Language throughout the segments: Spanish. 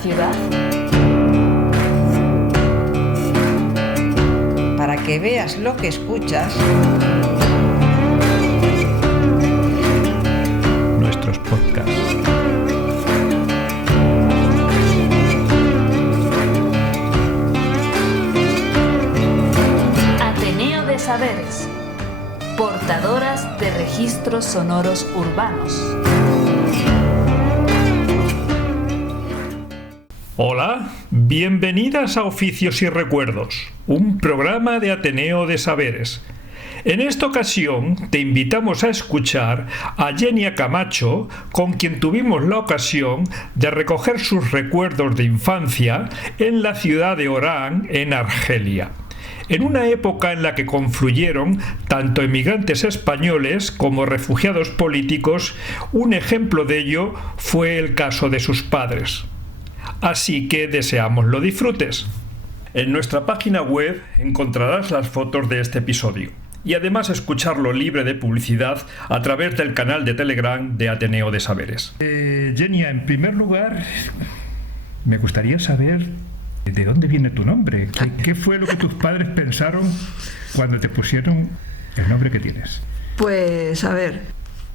ciudad. Para que veas lo que escuchas. Nuestros podcasts. Ateneo de Saberes. Portadoras de registros sonoros urbanos. Hola, bienvenidas a Oficios y Recuerdos, un programa de Ateneo de Saberes. En esta ocasión te invitamos a escuchar a Yenia Camacho, con quien tuvimos la ocasión de recoger sus recuerdos de infancia en la ciudad de Orán, en Argelia. En una época en la que confluyeron tanto emigrantes españoles como refugiados políticos, un ejemplo de ello fue el caso de sus padres. Así que deseamos lo disfrutes. En nuestra página web encontrarás las fotos de este episodio y además escucharlo libre de publicidad a través del canal de Telegram de Ateneo de Saberes. Yenia, en primer lugar, me gustaría saber ¿de dónde viene tu nombre? ¿Qué fue lo que tus padres pensaron cuando te pusieron el nombre que tienes? Pues a ver,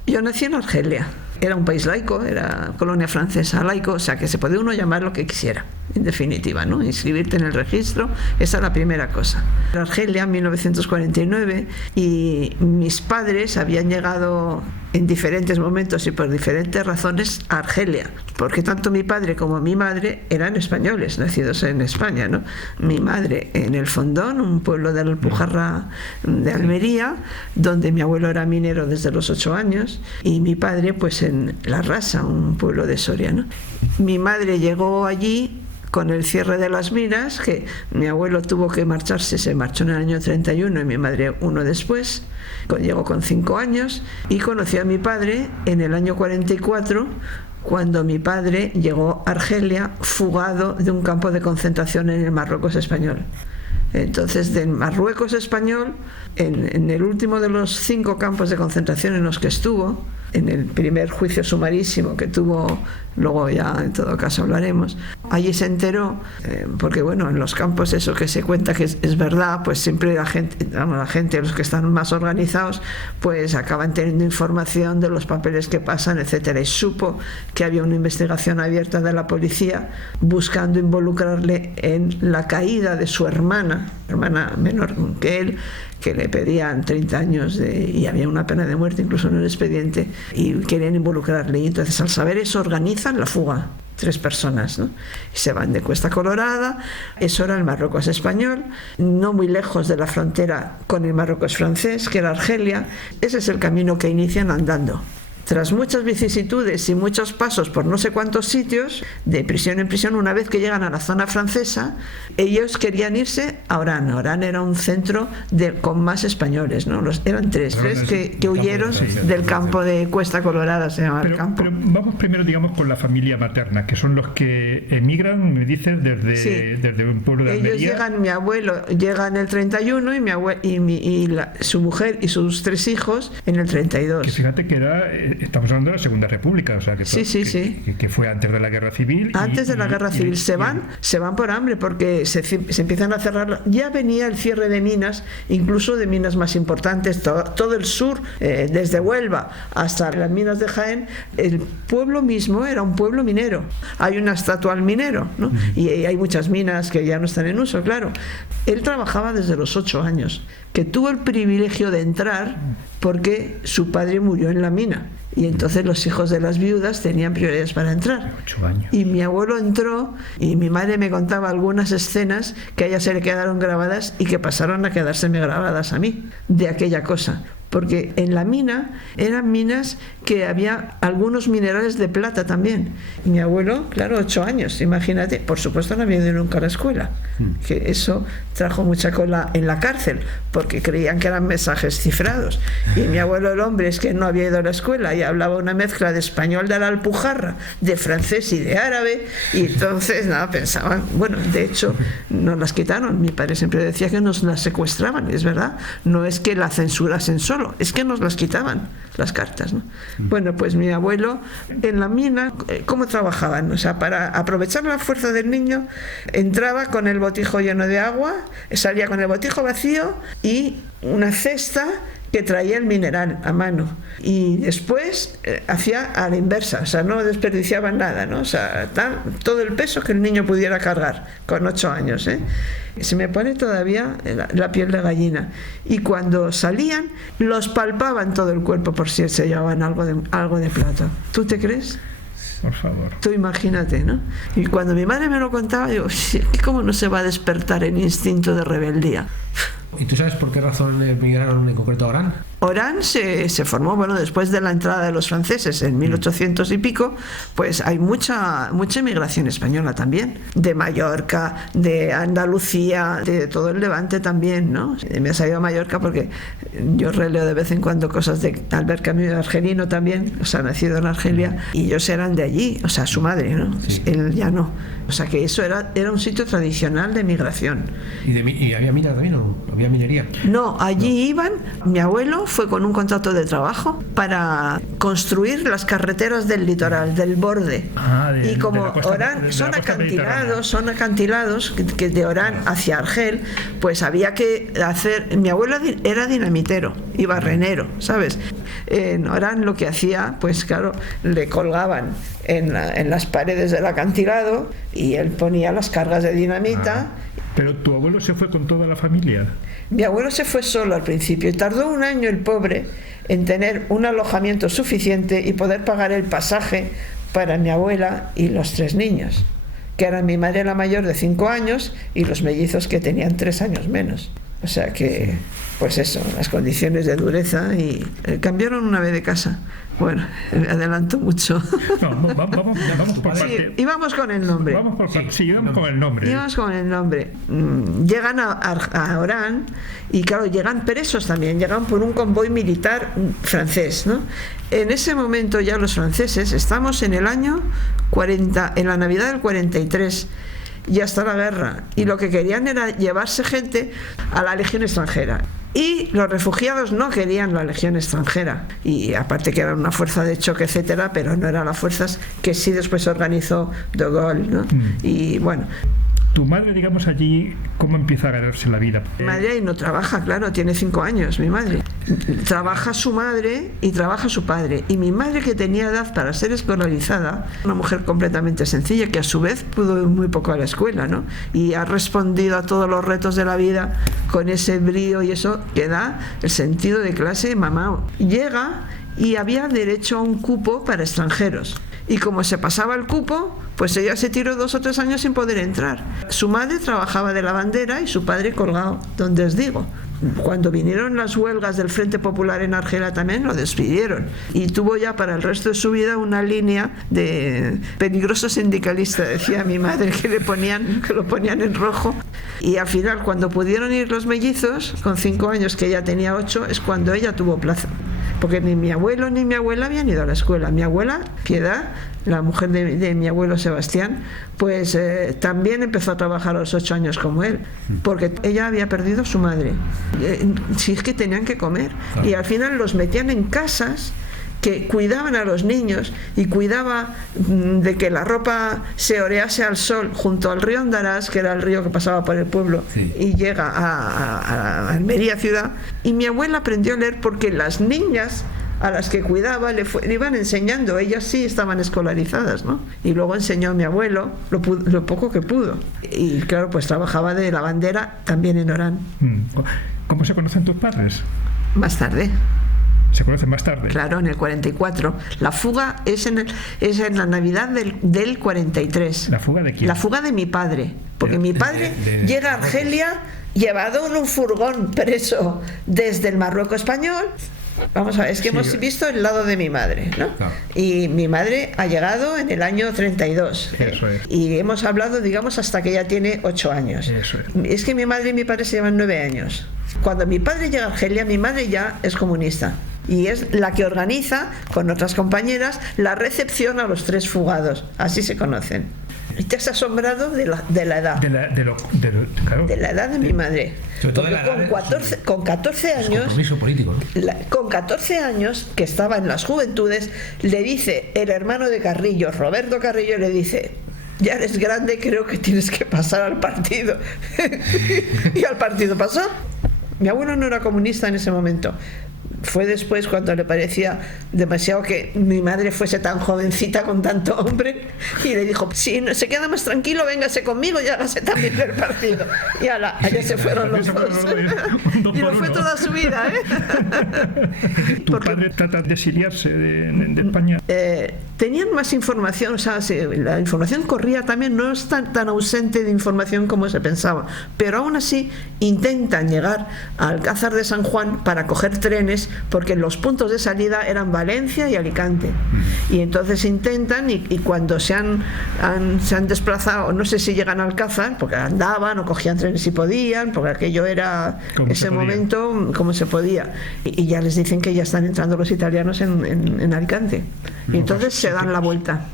yo nací en Argelia. Era un país laico, era colonia francesa laico, o sea que se podía uno llamar lo que quisiera, en definitiva, ¿no? Inscribirte en el registro, esa es la primera cosa. En Argelia, en 1949, y mis padres habían llegado en diferentes momentos y por diferentes razones a Argelia, porque tanto mi padre como mi madre eran españoles, nacidos en España, ¿no? Mi madre en el Fondón, un pueblo de la Alpujarra de Almería, donde mi abuelo era minero desde los 8 años, y mi padre pues en La Rasa, un pueblo de Soria, ¿no? Mi madre llegó allí con el cierre de las minas, que mi abuelo tuvo que marcharse, se marchó en el año 31 y mi madre uno después, llegó con 5 años, y conocí a mi padre en el año 44, cuando mi padre llegó a Argelia fugado de un campo de concentración en el Marruecos español. Entonces, del Marruecos español, en el último de los 5 campos de concentración en los que estuvo, en el primer juicio sumarísimo que tuvo, luego ya en todo caso hablaremos, allí se enteró, porque bueno, en los campos eso que se cuenta que es verdad, pues siempre la gente, los que están más organizados, pues acaban teniendo información de los papeles que pasan, etcétera, y supo que había una investigación abierta de la policía buscando involucrarle en la caída de su hermana menor que él, que le pedían 30 años y había una pena de muerte incluso en el expediente, y querían involucrarle. Y entonces, al saber eso, organizan la fuga. 3 personas, ¿no? Y se van de Cuesta Colorada. Eso era el Marruecos español, no muy lejos de la frontera con el Marruecos francés, que era Argelia. Ese es el camino que inician andando. Tras muchas vicisitudes y muchos pasos por no sé cuántos sitios, de prisión en prisión, una vez que llegan a la zona francesa, ellos querían irse a Orán. Orán era un centro con más españoles, ¿no? Eran tres que huyeron del campo de Cuesta Colorada, se llama el campo. Pero vamos primero, digamos, con la familia materna, que son los que emigran, me dices, desde un pueblo de Almería. Ellos llegan, mi abuelo llega en el 31 y su mujer y sus 3 hijos en el 32. Que fíjate que estamos hablando de la Segunda República, o sea, que fue antes de la Guerra Civil. Antes de la Guerra Civil. Se van por hambre porque se empiezan a cerrar. Ya venía el cierre de minas, incluso de minas más importantes, todo el sur, desde Huelva hasta las minas de Jaén. El pueblo mismo era un pueblo minero. Hay una estatua al minero, ¿no? Y hay muchas minas que ya no están en uso, claro. Él trabajaba desde los 8 años, que tuvo el privilegio de entrar porque su padre murió en la mina. Y entonces los hijos de las viudas tenían prioridades para entrar. 8 años. Y mi abuelo entró y mi madre me contaba algunas escenas que a ella se le quedaron grabadas y que pasaron a quedárseme grabadas a mí, de aquella cosa. Porque en la mina eran minas que había algunos minerales de plata también. Mi abuelo, claro, 8 años, imagínate, por supuesto no había ido nunca a la escuela, que eso trajo mucha cola en la cárcel, porque creían que eran mensajes cifrados. Y mi abuelo, el hombre, es que no había ido a la escuela y hablaba una mezcla de español de la Alpujarra, de francés y de árabe, y entonces nada, pensaban, bueno, de hecho nos las quitaron. Mi padre siempre decía que nos las secuestraban, es verdad, no es que la censurasen solo, solo, es que nos las quitaban las cartas, ¿no? Bueno, pues mi abuelo en la mina, ¿cómo trabajaban? O sea, para aprovechar la fuerza del niño, entraba con el botijo lleno de agua, salía con el botijo vacío y una cesta que traía el mineral a mano, y después hacía a la inversa, o sea, no desperdiciaban nada, ¿no? O sea, todo el peso que el niño pudiera cargar con 8 años, ¿eh? Se me pone todavía la piel de gallina. Y cuando salían, los palpaban todo el cuerpo por si se llevaban algo de plata. ¿Tú te crees? Por favor. Tú imagínate, ¿no? Y cuando mi madre me lo contaba, digo, ¿cómo no se va a despertar el instinto de rebeldía? ¿Y tú sabes por qué razón emigraron en concreto a Orán? Orán se formó, bueno, después de la entrada de los franceses en 1800 y pico, pues hay mucha inmigración española también, de Mallorca, de Andalucía, de todo el Levante también, ¿no? Me ha salido a Mallorca porque yo releo de vez en cuando cosas de Albert Camus, argelino también, o sea, nacido en Argelia, y ellos eran de allí, o sea, su madre, ¿no? Sí. Él ya no. O sea, que eso era un sitio tradicional de migración. ¿Y había mina también o había minería? No, allí iban, mi abuelo fue con un contrato de trabajo para construir las carreteras del litoral, del borde. Y como Orán son acantilados que de Orán hacia Argel, pues había que hacer. Mi abuelo era dinamitero y barrenero, ¿sabes? En Orán lo que hacía, pues claro, le colgaban en las paredes del acantilado y él ponía las cargas de dinamita. ¿Pero tu abuelo se fue con toda la familia? Mi abuelo se fue solo al principio y tardó 1 año el pobre en tener un alojamiento suficiente y poder pagar el pasaje para mi abuela y los 3 niños, que eran mi madre la mayor de 5 años y los mellizos que tenían 3 años menos. O sea que, pues eso, las condiciones de dureza, y cambiaron una vez de casa. Bueno, adelanto mucho. No, vamos por parte. Sí, y vamos con el nombre. Vamos con el nombre. Y vamos con el nombre. Llegan a Orán y claro, llegan presos también, llegan por un convoy militar francés, ¿no? En ese momento ya los franceses, estamos en el año 40, en la Navidad del 43, y hasta la guerra, y lo que querían era llevarse gente a la Legión extranjera, y los refugiados no querían la Legión extranjera, y aparte que era una fuerza de choque, etcétera, pero no eran las fuerzas que sí después organizó De Gaulle, ¿no? Y bueno, tu madre, digamos, allí, ¿cómo empieza a ganarse la vida? Mi madre ahí no trabaja, claro, tiene 5 años mi madre. Trabaja su madre y trabaja su padre. Y mi madre, que tenía edad para ser escolarizada, una mujer completamente sencilla, que a su vez pudo ir muy poco a la escuela, ¿no? Y ha respondido a todos los retos de la vida con ese brío y eso que da el sentido de clase mamá. Llega y había derecho a un cupo para extranjeros. Y como se pasaba el cupo, pues ella se tiró 2 o 3 años sin poder entrar. Su madre trabajaba de lavandera y su padre colgado, donde os digo. Cuando vinieron las huelgas del Frente Popular en Argelia también lo despidieron. Y tuvo ya para el resto de su vida una línea de peligroso sindicalista, decía mi madre, que lo ponían en rojo. Y al final, cuando pudieron ir los mellizos, con 5 años, que ella tenía 8, es cuando ella tuvo plaza. Porque ni mi abuelo ni mi abuela habían ido a la escuela. Mi abuela, Piedad, la mujer de mi abuelo Sebastián, pues también empezó a trabajar a los 8 años como él, porque ella había perdido a su madre. Si es que tenían que comer. Claro. Y al final los metían en casas que cuidaban a los niños y cuidaba de que la ropa se orease al sol junto al río Andarás, que era el río que pasaba por el pueblo, sí, y llega a Almería ciudad. Y mi abuela aprendió a leer porque las niñas a las que cuidaba le iban enseñando, ellas sí estaban escolarizadas, ¿no? Y luego enseñó a mi abuelo lo poco que pudo. Y claro, pues trabajaba de lavandera también en Orán. ¿Cómo se conocen tus padres? Más tarde. ¿Se conocen más tarde? Claro, en el 44. La fuga es en la Navidad del 43. ¿La fuga de quién? La fuga de mi padre. Porque mi padre llega a Argelia llevado en un furgón preso desde el Marruecos español. Vamos a ver, es que hemos visto el lado de mi madre, ¿no? Claro. Y mi madre ha llegado en el año 32. Eso es. Y hemos hablado, digamos, hasta que ella tiene 8 años. Eso es. Es que mi madre y mi padre se llevan 9 años. Cuando mi padre llega a Argelia, mi madre ya es comunista. Y es la que organiza, con otras compañeras, la recepción a los 3 fugados. Así se conocen. Y te has asombrado de la edad. Claro. De la edad de mi madre. Sobre todo Porque de la edad con 14 años, compromiso político, ¿no? con 14 años, que estaba en las juventudes, le dice el hermano de Carrillo, Roberto Carrillo, le dice: ya eres grande, creo que tienes que pasar al partido. Y al partido pasó. Mi abuelo no era comunista en ese momento. Fue después, cuando le parecía demasiado que mi madre fuese tan jovencita con tanto hombre, y le dijo: si no se queda más tranquilo, véngase conmigo y hágase también del partido. Y allá se fueron los dos. Y lo fue toda su vida, ¿eh? ¿Tu padre trata de exiliarse de España? Tenían más información, o sea, la información corría también, no es tan ausente de información como se pensaba, pero aún así intentan llegar a Alcázar de San Juan para coger trenes, porque los puntos de salida eran Valencia y Alicante, y entonces intentan, y cuando se han desplazado, no sé si llegan a Alcázar, porque andaban o cogían trenes si podían, porque aquello era ese momento como se podía, y ya les dicen que ya están entrando los italianos en Alicante, y entonces se dan la vuelta.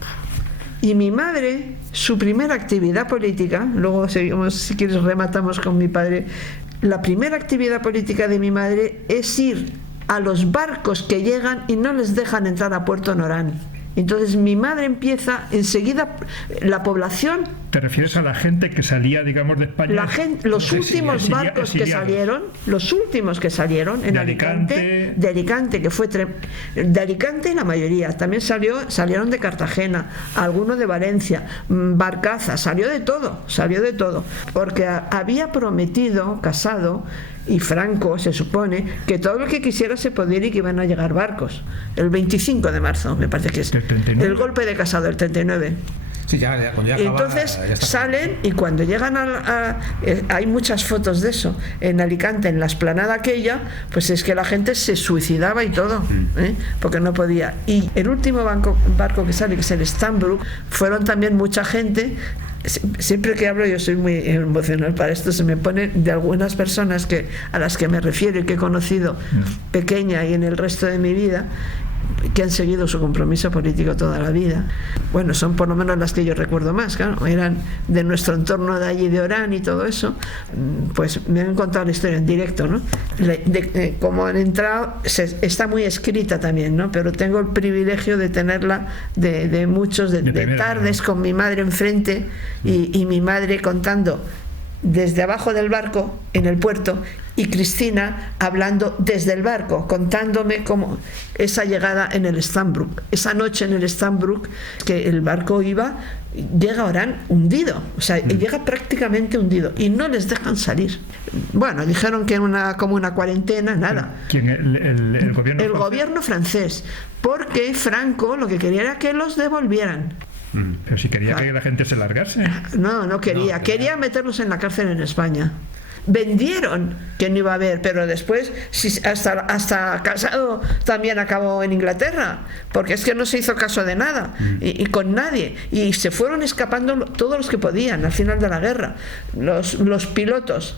Y mi madre, su primera actividad política, luego seguimos, si quieres rematamos con mi padre, la primera actividad política de mi madre es ir a los barcos que llegan y no les dejan entrar a Puerto Norán. Entonces mi madre empieza enseguida, la población... ¿Te refieres a la gente que salía, digamos, de España? Los últimos barcos que salieron, en Alicante, de Alicante, que fue de Alicante la mayoría, también salieron de Cartagena, algunos de Valencia, Barcaza, salió de todo, porque había prometido Casado y Franco, se supone, que todo lo que quisiera se podía ir y que iban a llegar barcos. El 25 de marzo, me parece que es. El golpe de Casado, el 39. Sí, cuando ya acaba, entonces ya está. Salen, y cuando llegan hay muchas fotos de eso en Alicante, en la explanada aquella, pues es que la gente se suicidaba y todo, porque no podía. Y el último barco que sale, que es el Stanbrook, fueron también mucha gente. Siempre que hablo, yo soy muy emocional para esto, se me pone de algunas personas a las que me refiero y que he conocido pequeña y en el resto de mi vida, que han seguido su compromiso político toda la vida. Bueno, son por lo menos las que yo recuerdo más, claro, eran de nuestro entorno de allí de Orán y todo eso. Pues me han contado la historia en directo, ¿no? De cómo han entrado, está muy escrita también, ¿no? Pero tengo el privilegio de tenerla de muchos, de tardes con mi madre enfrente, y mi madre contando desde abajo del barco en el puerto, y Cristina hablando desde el barco, contándome cómo esa llegada en el Stanbrook, esa noche en el Stanbrook, que el barco llega a Orán hundido, o sea, llega prácticamente hundido, y no les dejan salir. Bueno, dijeron que como una cuarentena, nada. ¿Quién? ¿El gobierno francés? El gobierno francés, porque Franco lo que quería era que los devolvieran. Pero si quería que la gente se largase. No quería. Quería meterlos en la cárcel en España. Vendieron que no iba a haber, pero después hasta Casado también acabó en Inglaterra, porque es que no se hizo caso de nada, y con nadie, y se fueron escapando todos los que podían al final de la guerra. Los pilotos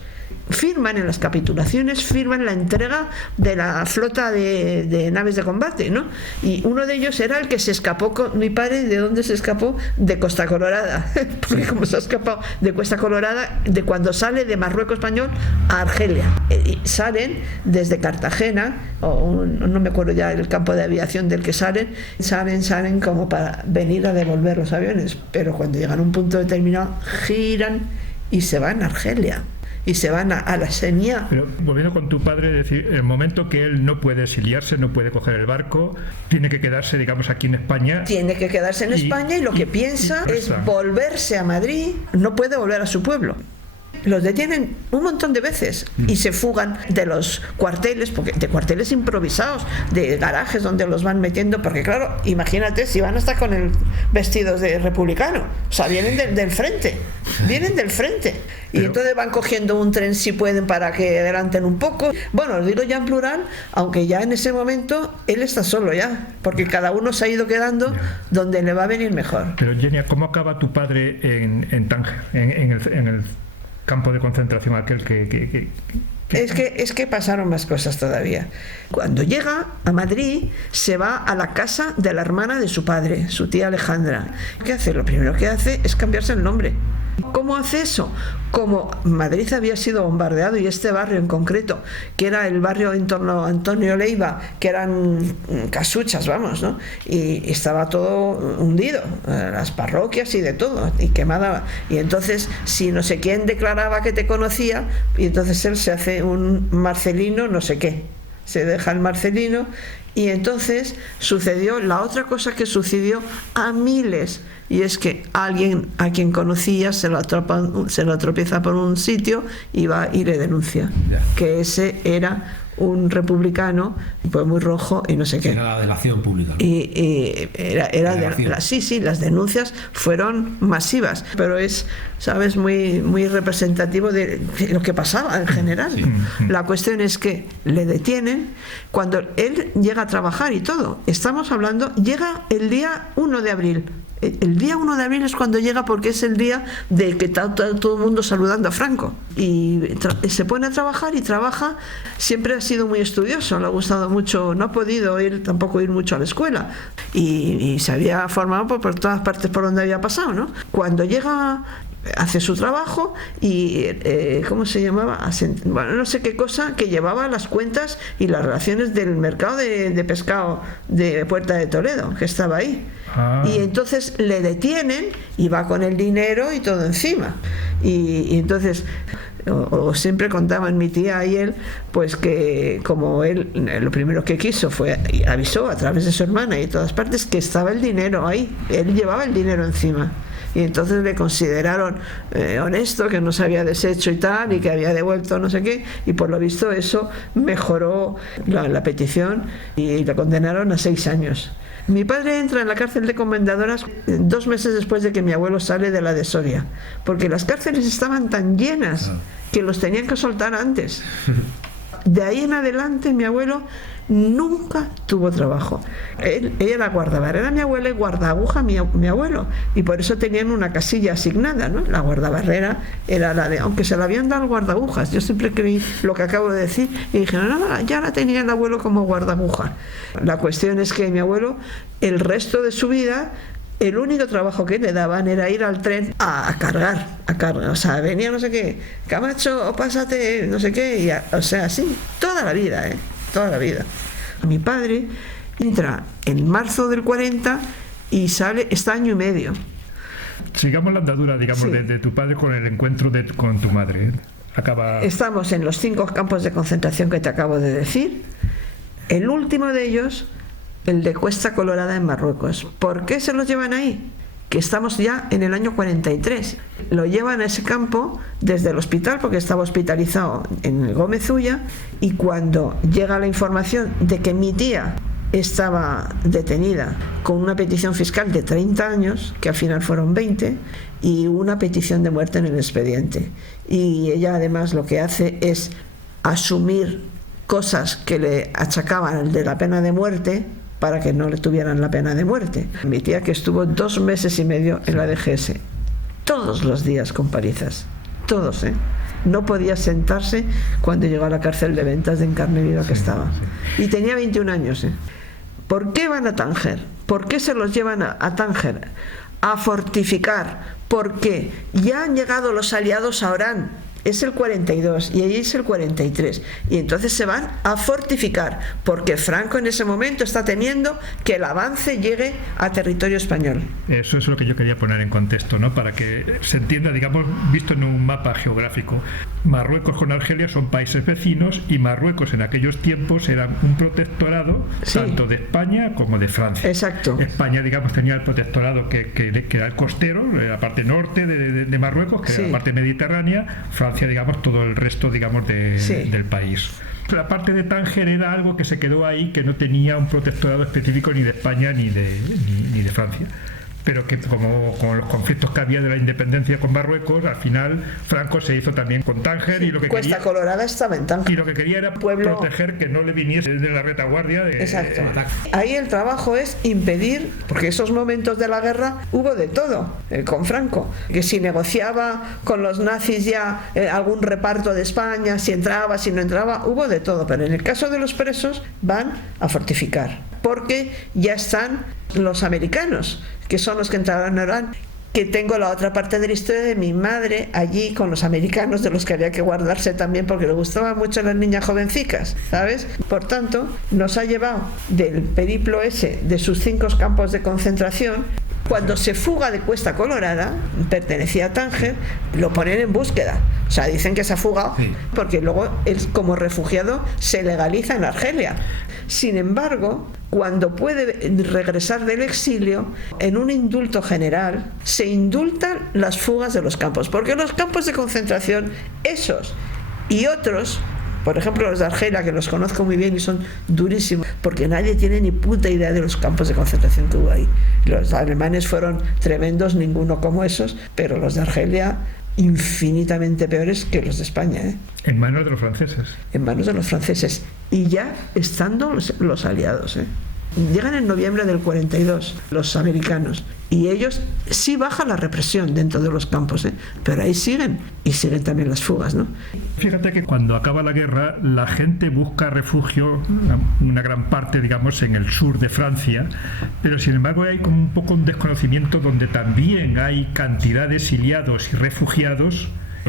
firman en las capitulaciones, firman la entrega de la flota de naves de combate, ¿no? Y uno de ellos era el que se escapó con mi padre. ¿De dónde se escapó? De Costa Colorada. Porque como se ha escapado de Costa Colorada, de cuando sale de Marruecos español a Argelia, y salen desde Cartagena, o no me acuerdo ya el campo de aviación del que salen como para venir a devolver los aviones, pero cuando llegan a un punto determinado giran y se van a Argelia. Y se van a la Senia. Pero volviendo con tu padre, decir, el momento que él no puede exiliarse, no puede coger el barco, tiene que quedarse, digamos, aquí en España. Tiene que quedarse en España, y lo que piensa es volverse a Madrid. No puede volver a su pueblo. Los detienen un montón de veces y se fugan de los cuarteles, de cuarteles improvisados, de garajes donde los van metiendo, porque claro, imagínate si van hasta con vestidos de republicano, o sea, vienen del frente, y entonces van cogiendo un tren si pueden para que adelanten un poco. Bueno, lo digo ya en plural, aunque ya en ese momento él está solo ya, porque cada uno se ha ido quedando donde le va a venir mejor. Pero Genia, ¿cómo acaba tu padre en Tánger, en el campo de concentración aquel que Es que pasaron más cosas todavía. Cuando llega a Madrid, se va a la casa de la hermana de su padre, su tía Alejandra. ¿Qué hace? Lo primero que hace es cambiarse el nombre. ¿Cómo hace eso? Como Madrid había sido bombardeado, y este barrio en concreto, que era el barrio en torno a Antonio Leiva, que eran casuchas, vamos, ¿no? Y estaba todo hundido, las parroquias y de todo, y quemada. Y entonces, si no sé quién declaraba que te conocía, y entonces él se hace un Marcelino no sé qué, se deja el Marcelino, y entonces sucedió la otra cosa que sucedió a miles, y es que alguien a quien conocía se lo tropieza por un sitio y va y le denuncia que ese era un republicano, pues muy rojo y no sé qué. Era la delación pública, ¿no? Y sí, las denuncias fueron masivas, pero es, sabes, muy representativo de lo que pasaba en general. Sí. La cuestión es que le detienen cuando él llega a trabajar y todo. Estamos hablando, llega el día 1 de abril. El día 1 de abril es cuando llega, porque es el día de que está todo el mundo saludando a Franco. Y se pone a trabajar y trabaja. Siempre ha sido muy estudioso, le ha gustado mucho, no ha podido tampoco ir mucho a la escuela. Y se había formado por todas partes por donde había pasado, ¿no? Cuando llega, hace su trabajo y ¿cómo se llamaba? Bueno, no sé qué cosa, que llevaba las cuentas y las relaciones del mercado de pescado de Puerta de Toledo, que estaba ahí. Y entonces le detienen y va con el dinero y todo encima. Y entonces, o siempre contaban mi tía y él, pues que como él lo primero que quiso fue, avisó a través de su hermana y de todas partes, que estaba el dinero ahí, él llevaba el dinero encima. Y entonces le consideraron honesto, que no se había deshecho y tal, y que había devuelto no sé qué, y por lo visto eso mejoró la petición y le condenaron a 6 años. Mi padre entra en la cárcel de Comendadoras 2 meses después de que mi abuelo sale de la de Soria, porque las cárceles estaban tan llenas que los tenían que soltar antes. De ahí en adelante mi abuelo nunca tuvo trabajo. Ella era guardabarrera mi abuela y guardaaguja mi abuelo, y por eso tenían una casilla asignada, ¿no? La guardabarrera era la de, aunque se la habían dado guardaagujas. Yo siempre creí lo que acabo de decir y dije, no, ya la tenía el abuelo como guardaaguja. La cuestión es que mi abuelo, el resto de su vida, el único trabajo que le daban era ir al tren a cargar, o sea, venía no sé qué, Camacho, pásate, no sé qué, o sea, así, toda la vida, toda la vida. Mi padre entra en marzo del 40 y sale, está año y medio. Sigamos la andadura, digamos, sí, de tu padre con el encuentro con tu madre. Estamos en los 5 campos de concentración que te acabo de decir. El último de ellos, el de Cuesta Colorada en Marruecos. ¿Por qué se los llevan ahí? Que estamos ya en el año 43. Lo llevan a ese campo desde el hospital, porque estaba hospitalizado en el Gómez Ulla, y cuando llega la información de que mi tía estaba detenida con una petición fiscal de 30 años, que al final fueron 20, y una petición de muerte en el expediente. Y ella además lo que hace es asumir cosas que le achacaban de la pena de muerte, para que no le tuvieran la pena de muerte. Mi tía, que estuvo 2 meses y medio en la DGS, todos los días con palizas, todos, no podía sentarse cuando llegó a la cárcel de Ventas de carne viva que estaba. Y tenía 21 años. ¿Por qué van a Tánger? ¿Por qué se los llevan a Tánger? A fortificar. Porque ya han llegado los aliados a Orán. Es el 42 y allí es el 43, y entonces se van a fortificar, porque Franco en ese momento está temiendo que el avance llegue a territorio español. Eso es lo que yo quería poner en contexto, ¿no? Para que se entienda, digamos, visto en un mapa geográfico. Marruecos con Argelia son países vecinos, y Marruecos en aquellos tiempos era un protectorado, sí, tanto de España como de Francia. Exacto. España, digamos, tenía el protectorado que era el costero, la parte norte de Marruecos, que, sí, era la parte mediterránea. Francia, digamos, todo el resto, digamos, sí, del país. La parte de Tánger era algo que se quedó ahí, que no tenía un protectorado específico ni de España ni de Francia. pero que como con los conflictos que había de la independencia con Marruecos, al final Franco se hizo también con Tánger, y lo que Cuesta quería, Colorada estaba en Tánger. y lo que quería era Pueblo... proteger que no le viniese de la retaguardia Exacto. Ahí el trabajo es impedir, porque esos momentos de la guerra hubo de todo con Franco, que si negociaba con los nazis ya algún reparto de España, si entraba, si no entraba, hubo de todo, pero en el caso de los presos van a fortificar, porque ya están los americanos, que son los que entraron en Orán. Que tengo la otra parte de la historia de mi madre allí con los americanos, de los que había que guardarse también porque le gustaban mucho las niñas jovencicas, ¿sabes? Por tanto, nos ha llevado del periplo ese de sus 5 campos de concentración. Cuando se fuga de Cuesta Colorada, pertenecía a Tánger, lo ponen en búsqueda. O sea, dicen que se ha fugado, porque luego él, como refugiado, se legaliza en Argelia. Sin embargo, cuando puede regresar del exilio, en un indulto general, se indultan las fugas de los campos, porque los campos de concentración, esos y otros, por ejemplo los de Argelia, que los conozco muy bien y son durísimos, porque nadie tiene ni puta idea de los campos de concentración que hubo ahí. Los alemanes fueron tremendos, ninguno como esos, pero los de Argelia infinitamente peores que los de España, ¿eh? En manos de los franceses. En manos de los franceses. Y ya estando los aliados, ¿eh? Llegan en noviembre del 42 los americanos, y ellos sí baja la represión dentro de los campos, ¿eh? Pero ahí siguen, y siguen también las fugas, ¿no? Fíjate que cuando acaba la guerra, la gente busca refugio, una gran parte, digamos, en el sur de Francia, pero sin embargo hay como un poco un desconocimiento donde también hay cantidad de exiliados y refugiados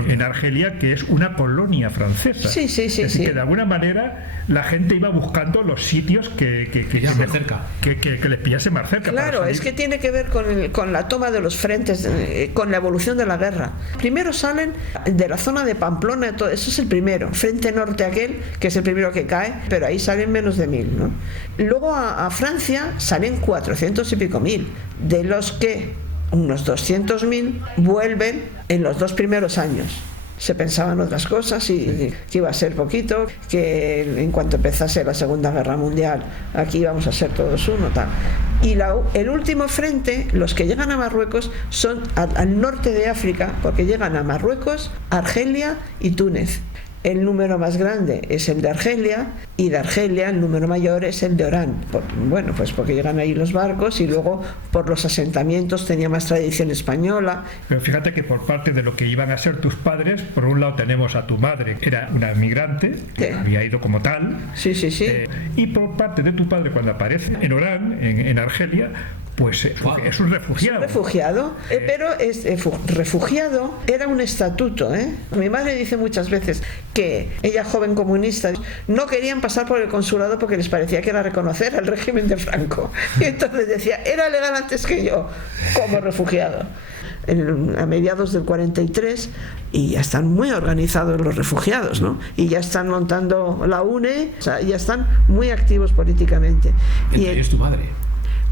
en Argelia, que es una colonia francesa. Sí. Que de alguna manera la gente iba buscando los sitios que les pillase más cerca. Claro, es que tiene que ver con la toma de los frentes, con la evolución de la guerra. Primero salen de la zona de Pamplona, todo eso es el primero. Frente norte aquel, que es el primero que cae, pero ahí salen menos de 1000, ¿no? Luego a Francia salen 400 y pico mil, de los que unos 200.000 vuelven en los 2 primeros años. Se pensaban otras cosas y que iba a ser poquito, que en cuanto empezase la Segunda Guerra Mundial aquí íbamos a ser todos uno, tal. Y el último frente, los que llegan a Marruecos, son al norte de África, porque llegan a Marruecos, Argelia y Túnez. El número más grande es el de Argelia, y de Argelia el número mayor es el de Orán. Bueno, pues porque llegan ahí los barcos, y luego por los asentamientos tenía más tradición española. Pero fíjate que por parte de lo que iban a ser tus padres, por un lado tenemos a tu madre, que era una migrante, que había ido como tal. Sí. Y por parte de tu padre, cuando aparece en Orán, en Argelia, pues es un refugiado. Es un refugiado, pero refugiado era un estatuto, ¿eh? Mi madre dice muchas veces que ella, joven comunista, no querían pasar por el consulado porque les parecía que era reconocer al régimen de Franco. Y entonces decía, era legal antes que yo, como refugiado. A mediados del 43, y ya están muy organizados los refugiados, ¿no? Y ya están montando la UNE, o sea, ya están muy activos políticamente. Y es tu madre.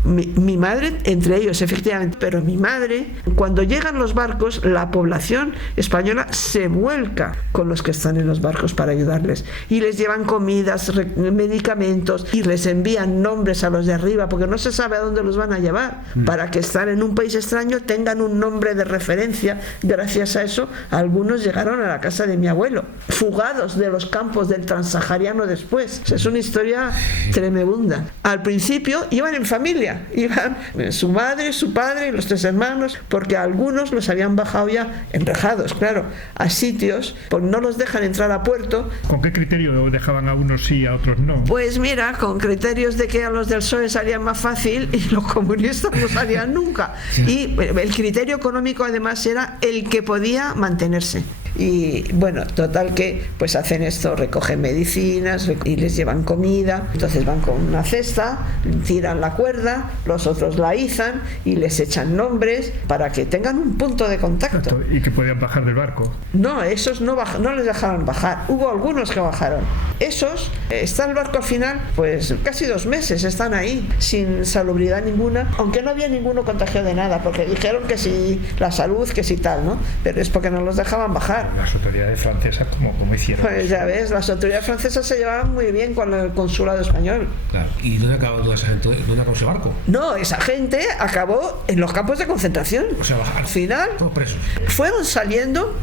Mi madre, entre ellos, efectivamente, pero mi madre, cuando llegan los barcos, la población española se vuelca con los que están en los barcos para ayudarles, y les llevan comidas, medicamentos, y les envían nombres a los de arriba, porque no se sabe a dónde los van a llevar, para que estar en un país extraño tengan un nombre de referencia. Gracias a eso, algunos llegaron a la casa de mi abuelo, fugados de los campos del Transahariano después. O sea, es una historia tremenda. Al principio iban en familia, iban su madre, su padre y los 3 hermanos, porque algunos los habían bajado ya enrejados, claro, a sitios, pues no los dejan entrar a puerto. ¿Con qué criterio dejaban a unos sí, a otros no? Pues mira, con criterios de que a los del PSOE salían más fácil y los comunistas no salían nunca. Y el criterio económico además era el que podía mantenerse. Y bueno, total que pues hacen esto, recogen medicinas y les llevan comida, entonces van con una cesta, tiran la cuerda, los otros la izan y les echan nombres para que tengan un punto de contacto. Y que podían bajar del barco. No, esos no les dejaron bajar, hubo algunos que bajaron. Esos, está el barco al final, pues casi 2 meses están ahí, sin salubridad ninguna, aunque no había ninguno contagiado de nada, porque dijeron que sí, la salud, que sí tal, ¿no? Pero es porque no los dejaban bajar. llevar. Las autoridades francesas, ¿cómo hicieron? Pues ya ves, las autoridades francesas se llevaban muy bien con el consulado español. Claro. ¿Y dónde acabó toda esa gente? ¿Dónde acabó ese barco? No, esa gente acabó en los campos de concentración. O sea, bajaron. Al final, Todos presos. fueron saliendo.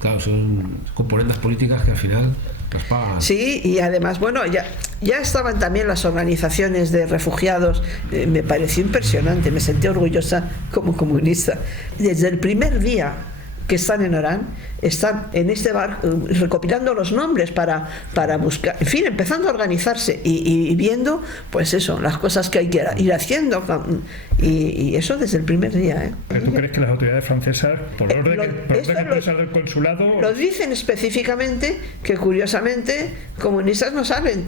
Claro, son componentes políticas que al final las pagan. Sí, y además, bueno, ya estaban también las organizaciones de refugiados. Me pareció impresionante, me sentí orgullosa como comunista. Desde el primer día que están en Orán, están en este barco recopilando los nombres para buscar, en fin, empezando a organizarse y viendo, pues eso, las cosas que hay que ir haciendo, y eso desde el primer día. ¿Pero tú crees que las autoridades francesas, por orden expresado del consulado... Lo dicen específicamente que, curiosamente, comunistas no salen.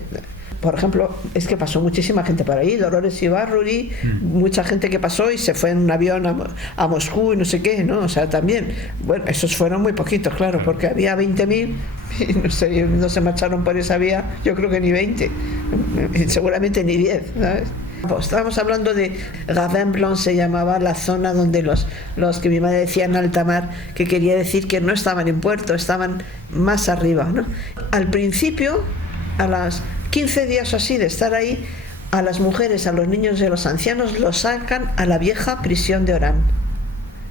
Por ejemplo, es que pasó muchísima gente por ahí, Dolores Ibarruri, mucha gente que pasó y se fue en un avión a Moscú y no sé qué, ¿no? O sea, también, bueno, esos fueron muy poquitos, claro, porque había 20.000 y no se marcharon por esa vía, yo creo que ni 20, seguramente ni 10, ¿sabes? Estábamos hablando de Gavin Blanc, se llamaba la zona donde los que mi madre decía en alta mar, que quería decir que no estaban en puerto, estaban más arriba, ¿no? Al principio, a las 15 días o así de estar ahí, a las mujeres, a los niños y a los ancianos los sacan a la vieja prisión de Orán,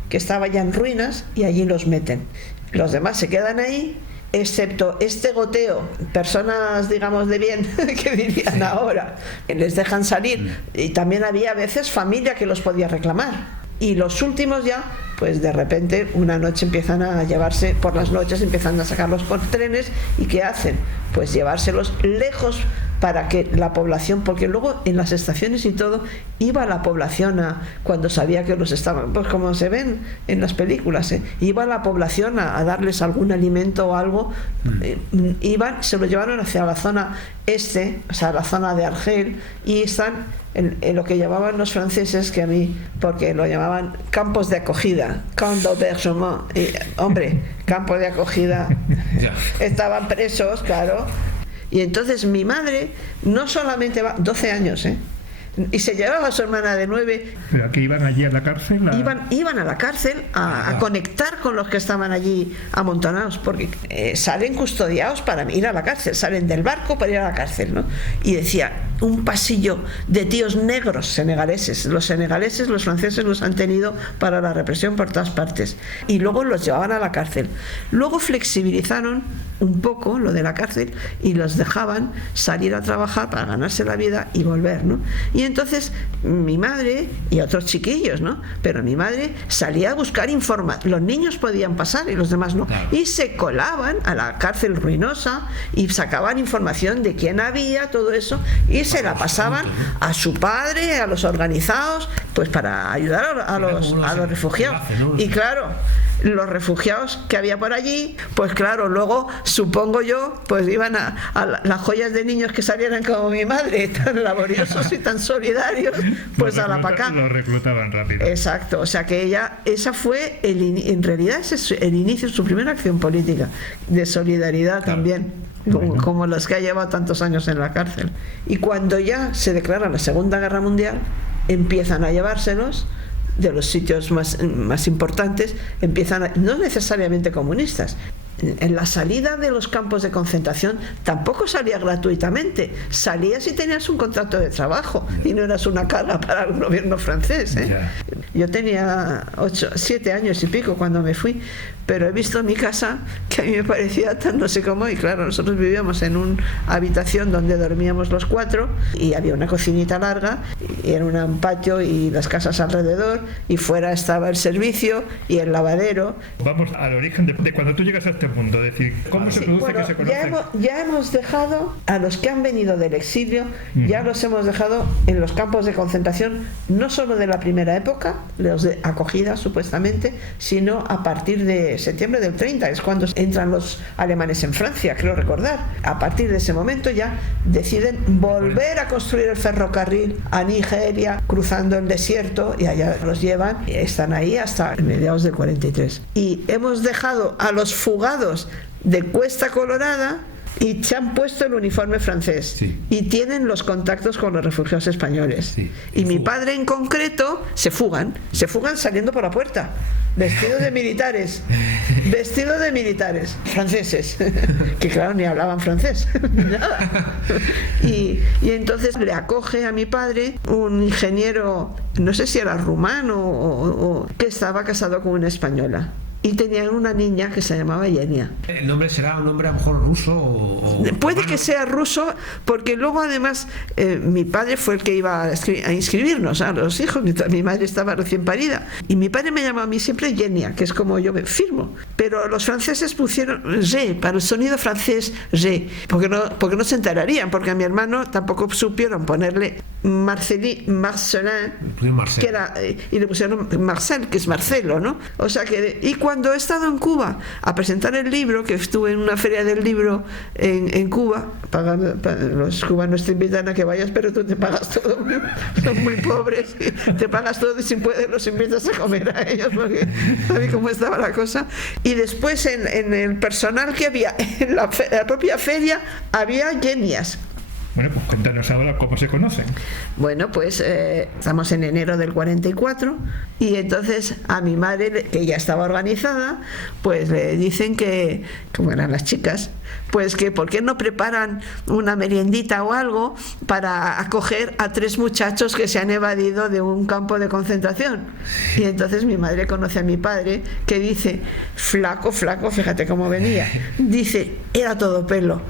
que estaba ya en ruinas, y allí los meten. Los demás se quedan ahí, excepto este goteo, personas, digamos, de bien, que dirían ahora, que les dejan salir, y también había a veces familia que los podía reclamar. Y los últimos ya, pues de repente una noche empiezan a llevarse, por las noches empiezan a sacarlos por trenes, y ¿qué hacen? Pues llevárselos lejos para que la población, porque luego en las estaciones y todo, iba la población cuando sabía que los estaban, pues como se ven en las películas, iba la población a darles algún alimento o algo, se lo llevaron hacia la zona este, o sea, la zona de Argel, y están en lo que llamaban los franceses, que a mí, porque lo llamaban campos de acogida, camp d'hébergement, hombre, campo de acogida, estaban presos, claro. Y entonces mi madre no solamente va 12 años, y se llevaba a su hermana de 9. ¿Pero aquí iban allí a la cárcel? Iban a la cárcel a conectar con los que estaban allí amontonados, porque salen custodiados para ir a la cárcel, salen del barco para ir a la cárcel, ¿no? Y decía, un pasillo de tíos negros senegaleses. Los senegaleses, los franceses los han tenido para la represión por todas partes. Y luego los llevaban a la cárcel. Luego flexibilizaron un poco lo de la cárcel y los dejaban salir a trabajar para ganarse la vida y volver, ¿no? Y entonces mi madre y otros chiquillos, ¿no? Pero mi madre salía a buscar información. Los niños podían pasar y los demás no. Claro. Y se colaban a la cárcel ruinosa y sacaban información de quién había, todo eso, y se la pasaban a su padre, a los organizados, pues para ayudar a los refugiados. Y claro, los refugiados que había por allí, pues claro, luego supongo yo, pues iban a las joyas de niños que salieran como mi madre, tan laboriosos y tan solidarios, pues a la PACA. Los reclutaban rápido. Exacto, o sea que esa fue en realidad ese es el inicio, su primera acción política, de solidaridad, claro. También. Como las que ha llevado tantos años en la cárcel. Y cuando ya se declara la Segunda Guerra Mundial, empiezan a llevárselos de los sitios más importantes, no necesariamente comunistas. En la salida de los campos de concentración tampoco salía gratuitamente, salías si tenías un contrato de trabajo y no eras una carga para el gobierno francés, Yo tenía 7 años y pico cuando me fui, pero he visto mi casa que a mí me parecía tan no sé cómo, y claro, nosotros vivíamos en una habitación donde dormíamos los 4 y había una cocinita larga y era un patio y las casas alrededor, y fuera estaba el servicio y el lavadero. Vamos al origen de cuando tú llegas a este mundo, es decir, ¿cómo se produce que se conoce? Ya hemos dejado a los que han venido del exilio, ya los hemos dejado en los campos de concentración, no solo de la primera época, los de acogida supuestamente, sino a partir de septiembre del 30, es cuando entran los alemanes en Francia, creo recordar. A partir de ese momento ya deciden volver a construir el ferrocarril a Nigeria, cruzando el desierto, y allá los llevan y están ahí hasta mediados del 43. Y hemos dejado a los fugados de Cuesta Colorada y se han puesto el uniforme francés, sí. Y tienen los contactos con los refugiados españoles, sí. Y mi padre en concreto se fugan saliendo por la puerta. vestidos de militares, franceses, que claro, ni hablaban francés, nada. Y entonces le acoge a mi padre un ingeniero, no sé si era rumano o que estaba casado con una española. Y tenían una niña que se llamaba Yenia. ¿El nombre será un nombre a lo mejor ruso o puede que sea ruso, porque luego además mi padre fue el que iba a inscribirnos a los hijos. Mi madre estaba recién parida y mi padre me llamaba a mí siempre Yenia, que es como yo me firmo. Pero los franceses pusieron G, para el sonido francés G, porque no se enterarían, porque a mi hermano tampoco supieron ponerle Marcelin, que era, y le pusieron Marcel, que es Marcelo, ¿no? O sea que, y cuando he estado en Cuba a presentar el libro, que estuve en una feria del libro en Cuba, los cubanos te invitan a que vayas, pero tú te pagas todo, son muy pobres, te pagas todo y si puedes los invitas a comer a ellos, porque sabes cómo estaba la cosa. Y después en el personal que había en la propia feria había genias. Bueno, pues cuéntanos ahora cómo se conocen. Bueno, pues estamos en enero del 44 y entonces a mi madre, que ya estaba organizada, pues le dicen que, como eran las chicas, pues que por qué no preparan una meriendita o algo para acoger a 3 muchachos que se han evadido de un campo de concentración. Y entonces mi madre conoce a mi padre, que dice, flaco, fíjate cómo venía, dice, era todo pelo,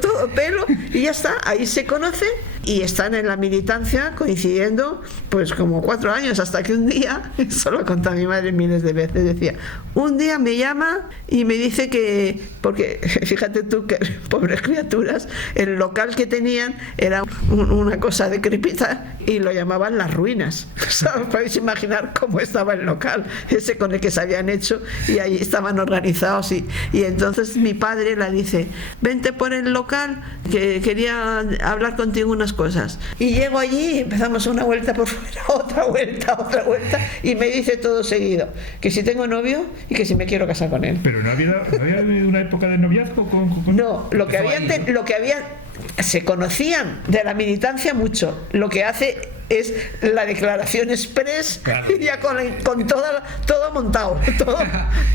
todo pelo, y ya está, ahí se conocen y están en la militancia coincidiendo pues como 4 años, hasta que un día, eso lo ha contado mi madre miles de veces, decía, un día me llama y me dice que, porque fíjate tú que pobres criaturas, el local que tenían era una cosa decrépita y lo llamaban Las Ruinas. ¿Sabes? Podéis imaginar cómo estaba el local ese con el que se habían hecho, y ahí estaban organizados, y entonces mi padre la dice, vente por el local que quería hablar contigo unas cosas. Y llego allí y empezamos una vuelta por fuera, otra vuelta, y me dice todo seguido que si tengo novio y que si me quiero casar con él. Pero no había habido una época de noviazgo con... No, lo que había se conocían de la militancia mucho. Lo que hace es la declaración express, claro. Y ya con todo montado,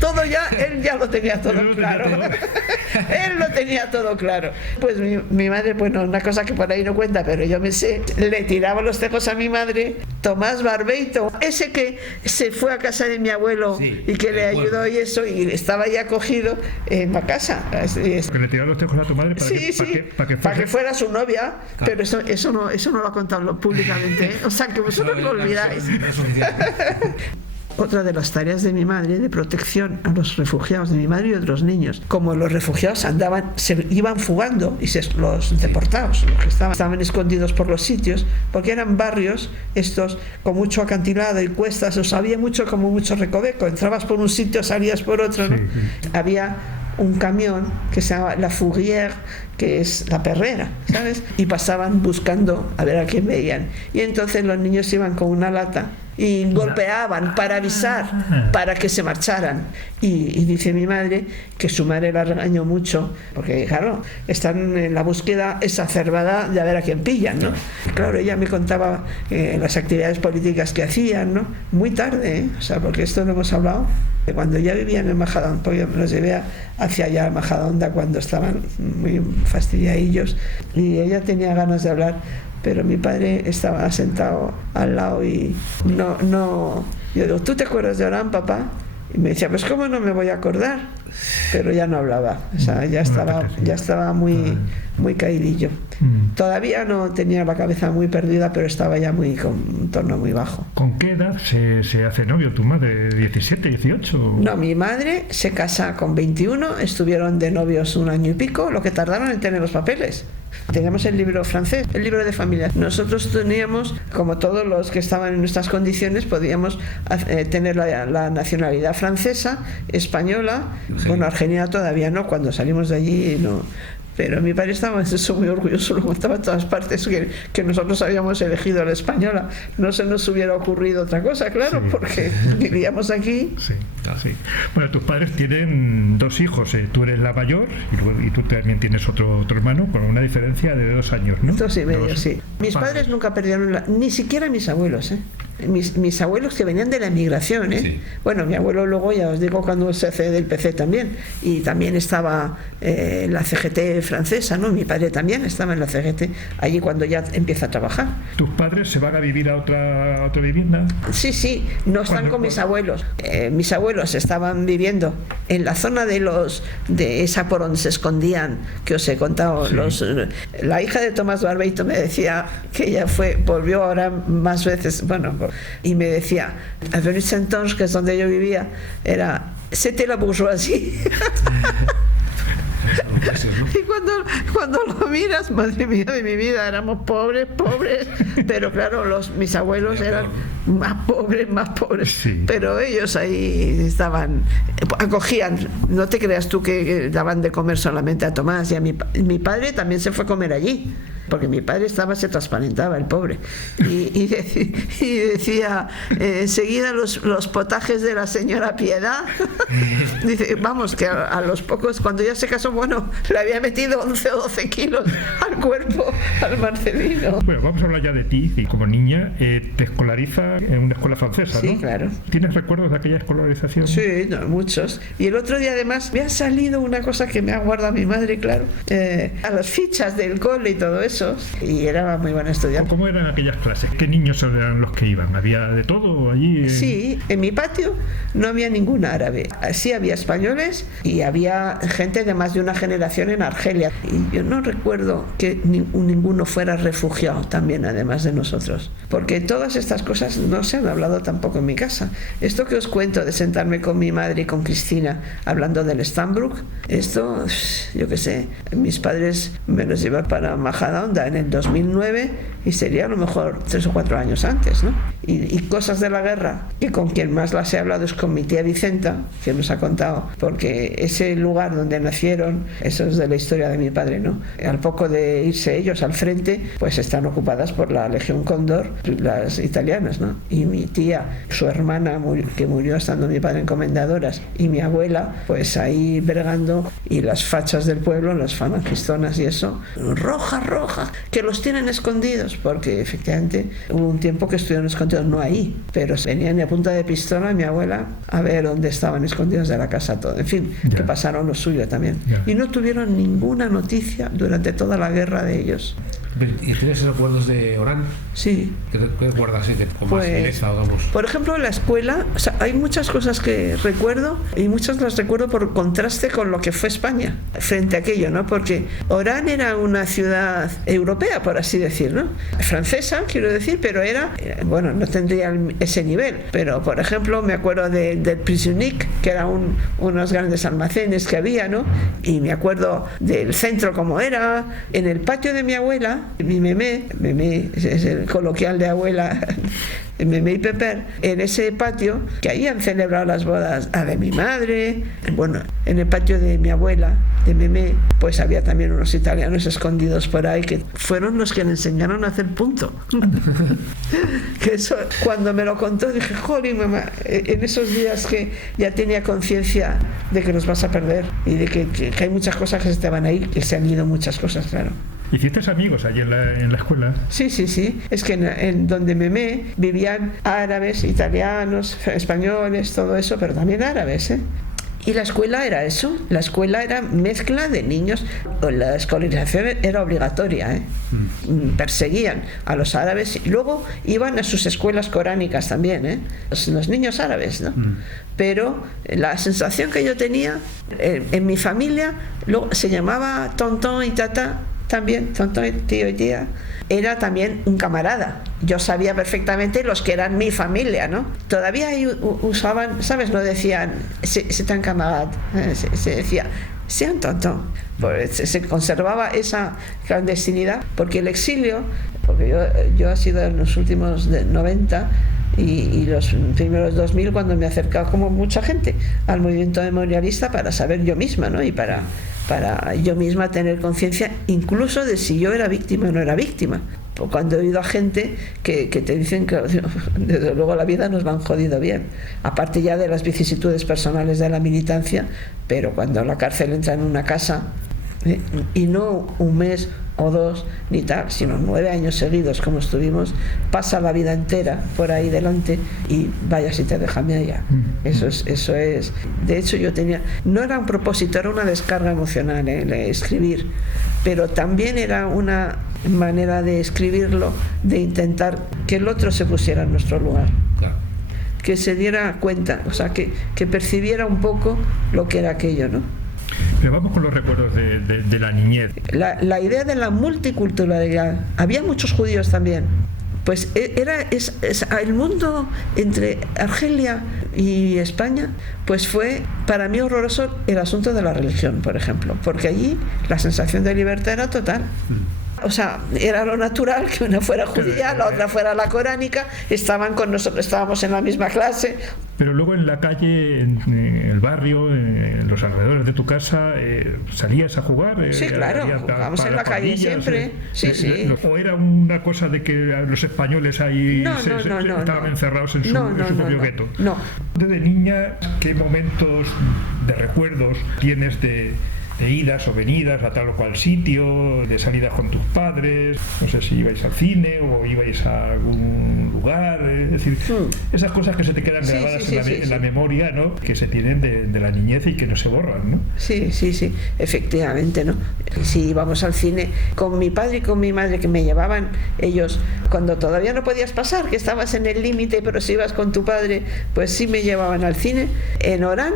todo ya, él ya lo tenía todo claro. Él lo tenía todo claro. Pues mi madre, bueno, una cosa que por ahí no cuenta, pero yo me sé, le tiraba los tejos a mi madre, Tomás Barbeito, ese que se fue a casa de mi abuelo, sí, y que le ayudó y eso, y estaba ya acogido en la casa. Que le tiraba los tejos a tu madre para que fuera su novia, claro. Pero eso no lo ha contado públicamente. O sea, que vosotros lo olvidáis. Otra de las tareas de mi madre, de protección a los refugiados, de mi madre y otros niños, como los refugiados se iban fugando, y los deportados, los que estaban escondidos por los sitios, porque eran barrios estos con mucho acantilado y cuestas, o sea, había mucho recoveco, entrabas por un sitio, salías por otro, ¿no? Sí. Había un camión que se llama La Fourrière, que es la perrera, ¿sabes? Y pasaban buscando a ver a quién veían. Y entonces los niños iban con una lata y golpeaban para avisar, para que se marcharan. Y dice mi madre que su madre la regañó mucho, porque claro, están en la búsqueda exacerbada de a ver a quién pillan, ¿no? Claro, ella me contaba las actividades políticas que hacían, ¿no? Muy tarde, ¿eh? O sea, porque esto lo hemos hablado de cuando ya vivían en Majadahonda, porque me los llevé hacia allá a Majadahonda cuando estaban muy fastidiadillos, y ella tenía ganas de hablar, pero mi padre estaba sentado al lado y no. Yo digo, ¿tú te acuerdas de Orán, papá? Y me decía, pues cómo no me voy a acordar, pero ya no hablaba, o sea, ya estaba muy caidillo. Todavía no tenía la cabeza muy perdida, pero estaba ya con un tono muy bajo. ¿Con qué edad se hace novio tu madre? ¿17, 18? No, mi madre se casa con 21, estuvieron de novios 1 año y pico, lo que tardaron en tener los papeles. Teníamos el libro francés, el libro de familia. Nosotros teníamos, como todos los que estaban en nuestras condiciones, podíamos tener la nacionalidad francesa, española, bueno, argelina todavía no, cuando salimos de allí no. Pero mi padre estaba muy orgulloso, lo contaba en todas partes, que nosotros habíamos elegido la española. No se nos hubiera ocurrido otra cosa, claro, sí, porque vivíamos aquí. Sí, sí. Bueno, tus padres tienen 2 hijos, tú eres la mayor y tú también tienes otro hermano, con una diferencia de 2 años, ¿no? 2 y medio, sí. Mis padres nunca perdieron ni siquiera mis abuelos, mis abuelos que venían de la emigración, ¿eh? Sí. Bueno, mi abuelo luego, ya os digo, cuando se hace del PC también, y también estaba en la CGT francesa, ¿no? Mi padre también estaba en la CGT, allí cuando ya empieza a trabajar. ¿Tus padres se van a vivir a otra vivienda? Sí, no están con mis abuelos. Mis abuelos estaban viviendo en la zona de esa por donde se escondían, que os he contado. Sí. La hija de Tomás Barbeito me decía que ella volvió ahora más veces, bueno, y me decía, Avenue Saint-Ange, que es donde yo vivía, c'était la bourgeoisie. Y cuando lo miras, madre mía de mi vida, éramos pobres, pero claro, mis abuelos eran más pobres, Sí. pero ellos ahí estaban, acogían, no te creas tú que daban de comer solamente a Tomás, y a mi padre también se fue a comer allí, porque mi padre se transparentaba, el pobre, y decía enseguida los potajes de la señora Piedad. Dice, vamos, que a los pocos, cuando ya se casó, bueno, le había metido 11 o 12 kilos al cuerpo al Marcelino. Bueno, vamos a hablar ya de ti. Y como niña, te escolariza en una escuela francesa, ¿no? Sí, claro. ¿Tienes recuerdos de aquella escolarización? Sí, no, muchos. Y el otro día además me ha salido una cosa que me ha guardado mi madre, claro, a las fichas del cole y todo eso. Y era muy buena estudiante. ¿Cómo eran aquellas clases? ¿Qué niños eran los que iban? ¿Había de todo allí? Sí, en mi patio no había ningún árabe. Sí había españoles y había gente de más de una generación en Argelia. Y yo no recuerdo que ninguno fuera refugiado también, además de nosotros. Porque todas estas cosas no se han hablado tampoco en mi casa. Esto que os cuento de sentarme con mi madre y con Cristina hablando del Stambrook, esto, yo qué sé, mis padres me los llevaron para Majadahonda en el 2009 y sería a lo mejor 3 o 4 años antes, ¿no? Y cosas de la guerra, que con quien más las he hablado es con mi tía Vicenta, que nos ha contado, porque ese lugar donde nacieron, eso es de la historia de mi padre, ¿no? Al poco de irse ellos al frente, pues están ocupadas por la Legión Cóndor, las italianas, ¿no? Y mi tía, su hermana, que murió estando mi padre en Comendadoras, y mi abuela, pues ahí bregando, y las fachas del pueblo, las falangistonas y eso, roja, que los tienen escondidos, porque efectivamente hubo un tiempo que estuvieron escondidos, no ahí, pero venían a punta de pistola mi abuela a ver dónde estaban escondidos de la casa todo. En fin, que pasaron lo suyo también. Y no tuvieron ninguna noticia durante toda la guerra de ellos. ¿Y tienes recuerdos de Orán? Sí. ¿Qué recuerdas con más belleza, digamos? Por ejemplo, en la escuela, o sea, hay muchas cosas que recuerdo y muchas las recuerdo por contraste con lo que fue España frente a aquello, ¿no? Porque Orán era una ciudad europea, por así decir, ¿no? Francesa, quiero decir, pero bueno, no tendría ese nivel, pero por ejemplo me acuerdo del Prisunic, que era unos grandes almacenes que había, ¿no? Y me acuerdo del centro como era, en el patio de mi abuela, mi memé es el coloquial de abuela, Memé y Pepper, en ese patio, que ahí han celebrado las bodas de mi madre. Bueno, en el patio de mi abuela, de Memé, pues había también unos italianos escondidos por ahí que fueron los que le enseñaron a hacer punto. Que eso, cuando me lo contó, dije, joder, mamá, en esos días que ya tenía conciencia de que los vas a perder y de que hay muchas cosas que se te van a ir, que se han ido muchas cosas, claro. ¿Hiciste amigos allí en la escuela? Sí. Es que en donde Memé vivían árabes, italianos, españoles, todo eso, pero también árabes, ¿eh? Y la escuela era eso, la escuela era mezcla de niños, la escolarización era obligatoria, ¿eh? Perseguían a los árabes y luego iban a sus escuelas coránicas también, ¿eh? Los niños árabes, ¿no? Pero la sensación que yo tenía en mi familia, luego se llamaba tontón y tata, también, tontón, tío y tía, era también un camarada. Yo sabía perfectamente los que eran mi familia, ¿no? Todavía usaban, ¿sabes? No decían, c'est un camarade, se decía, c'est un tonton. Pues se conservaba esa clandestinidad, porque el exilio, porque yo he sido en los últimos 90 y los primeros 2000 cuando me acercaba, como mucha gente, al movimiento memorialista para saber yo misma, ¿no? Y para yo misma tener conciencia incluso de si yo era víctima o no era víctima. Cuando he oído a gente que te dicen que desde luego la vida nos la han jodido bien, aparte ya de las vicisitudes personales de la militancia, pero cuando la cárcel entra en una casa y no un mes o 2 ni tal, sino 9 años seguidos como estuvimos, pasa la vida entera por ahí delante y vaya si te deja media. Eso es. De hecho yo tenía, no era un propósito, era una descarga emocional, escribir, pero también era una manera de escribirlo, de intentar que el otro se pusiera en nuestro lugar. Claro. Que se diera cuenta, o sea, que percibiera un poco lo que era aquello, ¿no? Pero vamos con los recuerdos de la niñez. La idea de la multiculturalidad, había muchos judíos también, pues el mundo entre Argelia y España, pues fue para mí horroroso el asunto de la religión, por ejemplo, porque allí la sensación de libertad era total. O sea, era lo natural que una fuera judía, la otra fuera la coránica, estaban con nosotros, estábamos en la misma clase. Pero luego en la calle, en el barrio, en los alrededores de tu casa, ¿salías a jugar? Sí, claro, jugábamos en la calle siempre. Sí. ¿O era una cosa de que los españoles ahí estaban encerrados en su propio gueto? No. Desde niña, ¿qué momentos de recuerdos tienes de idas o venidas a tal o cual sitio, de salida con tus padres, no sé si ibais al cine o ibais a algún lugar, es decir, esas cosas que se te quedan grabadas en la memoria, ¿no? Que se tienen de la niñez y que no se borran, ¿no? Sí, efectivamente, ¿no? Si íbamos al cine con mi padre y con mi madre, que me llevaban ellos cuando todavía no podías pasar, que estabas en el límite, pero si ibas con tu padre, pues sí me llevaban al cine. En Orán,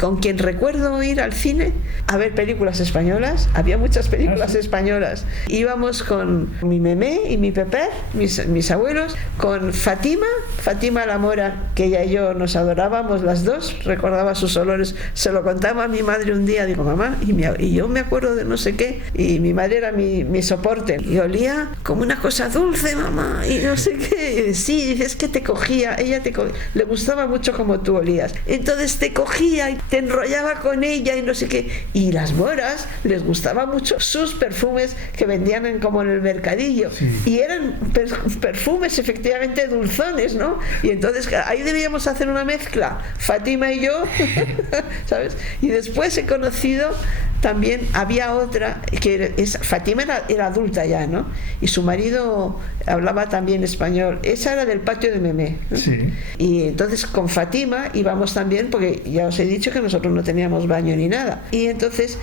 con quien recuerdo ir al cine a ver películas españolas, había muchas películas españolas. Íbamos con mi memé y mi peper, mis abuelos, con Fátima la Mora, que ella y yo nos adorábamos las dos, recordaba sus olores, se lo contaba a mi madre un día, digo, mamá, y yo me acuerdo de no sé qué, y mi madre era mi soporte, y olía como una cosa dulce, mamá, y no sé qué, y sí, dices que te cogía, le gustaba mucho como tú olías, entonces te cogía y te enrollaba con ella y no sé qué, y las moras les gustaba mucho sus perfumes que vendían como en el mercadillo, y eran perfumes efectivamente dulzones, ¿no? Y entonces ahí debíamos hacer una mezcla, Fátima y yo, ¿sabes? Y después he conocido también, había otra que Fátima era adulta ya, ¿no? Y su marido hablaba también español, esa era del patio de Memé, ¿no? Sí. Y entonces con Fátima íbamos también, porque ya os he dicho que nosotros no teníamos baño ni nada, y entonces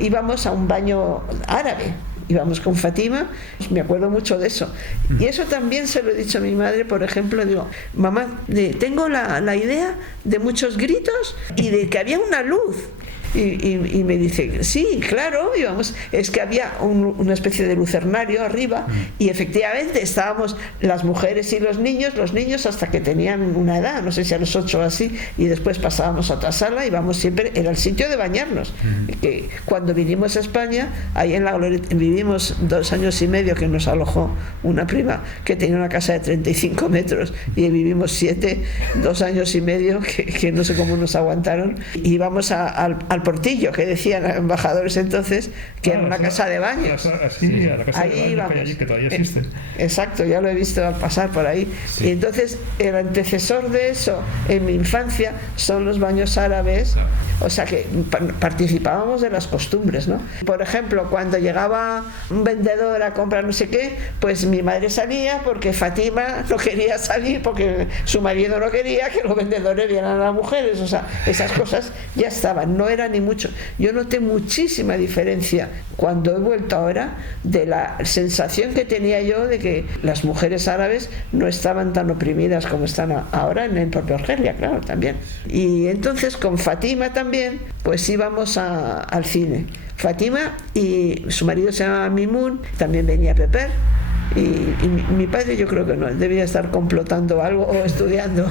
íbamos a un baño árabe. Íbamos con Fátima, me acuerdo mucho de eso. Y eso también se lo he dicho a mi madre, por ejemplo, digo, mamá, tengo la idea de muchos gritos y de que había una luz. Y me dice, sí, claro, íbamos, es que había una especie de lucernario arriba y efectivamente estábamos las mujeres y los niños hasta que tenían una edad, no sé si a los 8 o así, y después pasábamos a otra sala y íbamos siempre, era el sitio de bañarnos. Que cuando vinimos a España, ahí en la Glorieta, vivimos 2 años y medio, que nos alojó una prima que tenía una casa de 35 metros y vivimos 7, 2 años y medio, que no sé cómo nos aguantaron, y íbamos al Portillo, que decían los embajadores entonces, que era una casa de baños. A la casa de baños que todavía existe. Exacto, ya lo he visto al pasar por ahí. Y entonces el antecesor de eso en mi infancia son los baños árabes, o sea que participábamos de las costumbres, ¿no? Por ejemplo, cuando llegaba un vendedor a comprar no sé qué, pues mi madre salía porque Fátima no quería salir porque su marido no quería que los vendedores vieran a las mujeres, o sea, esas cosas ya estaban, no eran ni mucho. Yo noté muchísima diferencia cuando he vuelto ahora de la sensación que tenía yo de que las mujeres árabes no estaban tan oprimidas como están ahora en el propio Argelia, claro, también. Y entonces con Fátima también, pues íbamos al cine. Fátima y su marido se llamaba Mimun, también venía Peper. Y mi padre yo creo que no, debía estar complotando algo o estudiando,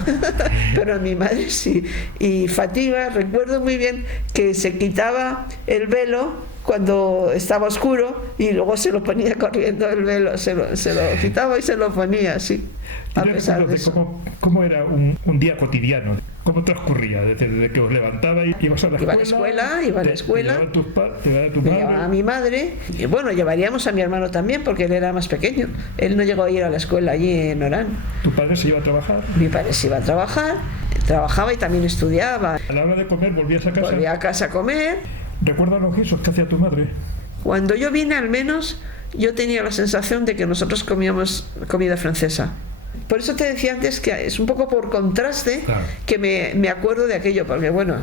pero mi madre sí. Y Fátima, recuerdo muy bien que se quitaba el velo cuando estaba oscuro y luego se lo ponía corriendo el velo, se lo quitaba y se lo ponía así. A pesar de eso. ¿Cómo era un día cotidiano? ¿Cómo transcurría? Desde que os levantabais y ibas a la escuela. Iba a la escuela. ¿Te llevaba tu madre? Llevaba a mi madre. Y bueno, llevaríamos a mi hermano también porque él era más pequeño. Él no llegó a ir a la escuela allí en Orán. ¿Tu padre se iba a trabajar? Mi padre se iba a trabajar, trabajaba y también estudiaba. A la hora de comer volvías a casa. Volvía a casa a comer. ¿Recuerdas los guisos que hacía tu madre? Cuando yo vine, al menos yo tenía la sensación de que nosotros comíamos comida francesa. Por eso te decía antes que es un poco por contraste, claro, que me acuerdo de aquello, porque bueno...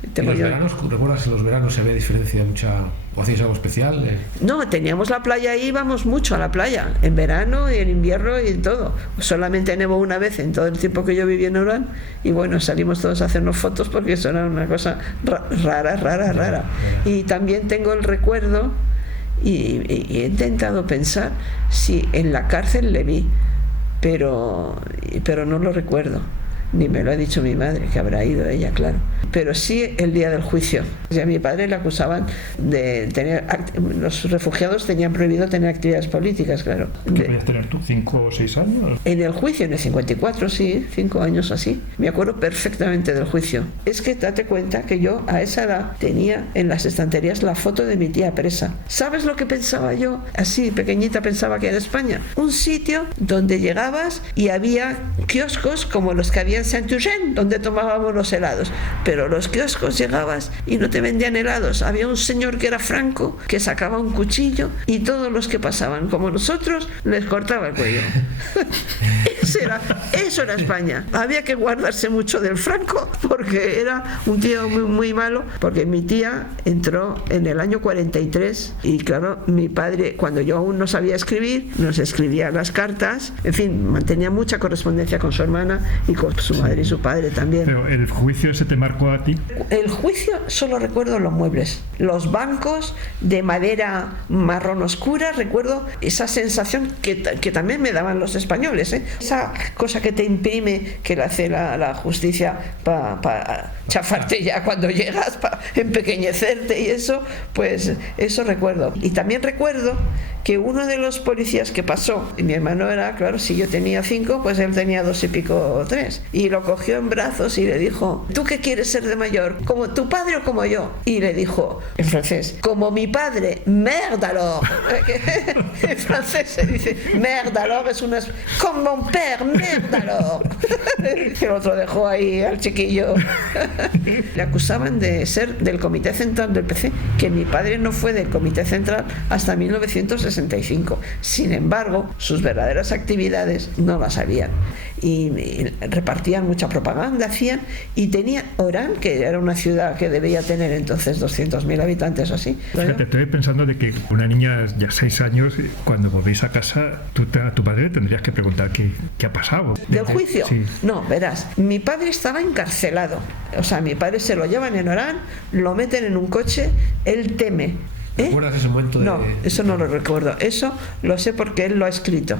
¿Y los veranos? ¿Recuerdas que en los veranos se ve diferencia mucha? ¿O hacéis algo especial? No, teníamos la playa y íbamos mucho a la playa, en verano y en invierno y en todo. Solamente nevó una vez en todo el tiempo que yo viví en Orán y bueno, salimos todos a hacernos fotos porque eso era una cosa rara. Y también tengo el recuerdo y he intentado pensar si en la cárcel le vi, pero no lo recuerdo. Ni me lo ha dicho mi madre, que habrá ido ella, claro. Pero sí el día del juicio. A mi padre le acusaban de tener... Los refugiados tenían prohibido tener actividades políticas, claro. ¿Qué podías tener tú? ¿5 o 6 años? En el juicio, en el 54, sí, 5 años así. Me acuerdo perfectamente del juicio. Es que date cuenta que yo a esa edad tenía en las estanterías la foto de mi tía presa. ¿Sabes lo que pensaba yo? Así, pequeñita, pensaba que era España. Un sitio donde llegabas y había kioscos como los que había en Saint-Eugène, donde tomábamos los helados, pero los kioscos llegabas y no te vendían helados. Había un señor que era franco, que sacaba un cuchillo y todos los que pasaban como nosotros les cortaba el cuello. Eso era España. Había que guardarse mucho del franco porque era un tío muy, muy malo, porque mi tía entró en el año 43 y claro, mi padre, cuando yo aún no sabía escribir, nos escribía las cartas, en fin, mantenía mucha correspondencia con su hermana y con su madre y su padre también. Pero el juicio se te marcó a ti. El juicio solo recuerdo los muebles, los bancos de madera marrón oscura. Recuerdo esa sensación que también me daban los españoles, ¿eh? Esa cosa que te imprime, que le hace la justicia para chafarte ya cuando llegas, para empequeñecerte y eso, pues eso recuerdo. Y también recuerdo que uno de los policías que pasó, y mi hermano era, claro, si yo tenía 5, pues él tenía 2 y pico o 3, y lo cogió en brazos y le dijo: ¿tú qué quieres ser de mayor? ¿Como tu padre o como yo? Y le dijo en francés: como mi padre. Merde alors. En francés se dice merde alors, es una... comme mon père, merde alors. El otro dejó ahí al chiquillo. Le acusaban de ser del comité central del PC, que mi padre no fue del comité central hasta 1965. Sin embargo, sus verdaderas actividades no las sabían. Y repartían mucha propaganda, hacían, y tenía Orán, que era una ciudad que debía tener entonces 200.000 habitantes o así. Fíjate, estoy pensando de que una niña ya 6 años, cuando volvéis a casa, a tu padre tendrías que preguntar qué ha pasado. ¿Del juicio? Sí. No, verás, mi padre estaba encarcelado. O sea, mi padre se lo llevan en Orán, lo meten en un coche, él teme. ¿Recuerdas ese momento? No, eso no lo recuerdo. Eso lo sé porque él lo ha escrito.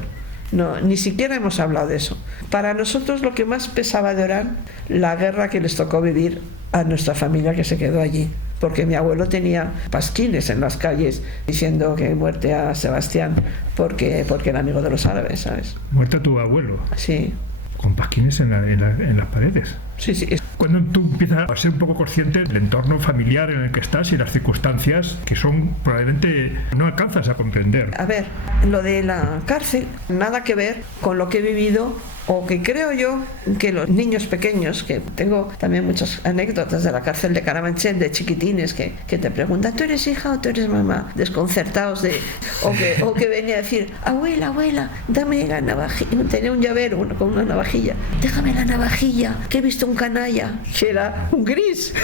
No, ni siquiera hemos hablado de eso. Para nosotros lo que más pesaba de Orán, la guerra que les tocó vivir a nuestra familia que se quedó allí. Porque mi abuelo tenía pasquines en las calles diciendo que muerte a Sebastián porque era amigo de los árabes, ¿sabes? ¿Muerte a tu abuelo? Sí. ¿Con pasquines en las paredes? Sí, sí. Cuando tú empiezas a ser un poco consciente del entorno familiar en el que estás y las circunstancias que son probablemente no alcanzas a comprender. A ver, lo de la cárcel, nada que ver con lo que he vivido, o que creo yo que los niños pequeños, que tengo también muchas anécdotas de la cárcel de Carabanchel, de chiquitines que te preguntan: ¿tú eres hija o tú eres mamá? Desconcertados o que venía a decir: abuela, dame la navajilla. Tenía un llavero con una navajilla. Déjame la navajilla, que he visto un canalla, que era un gris.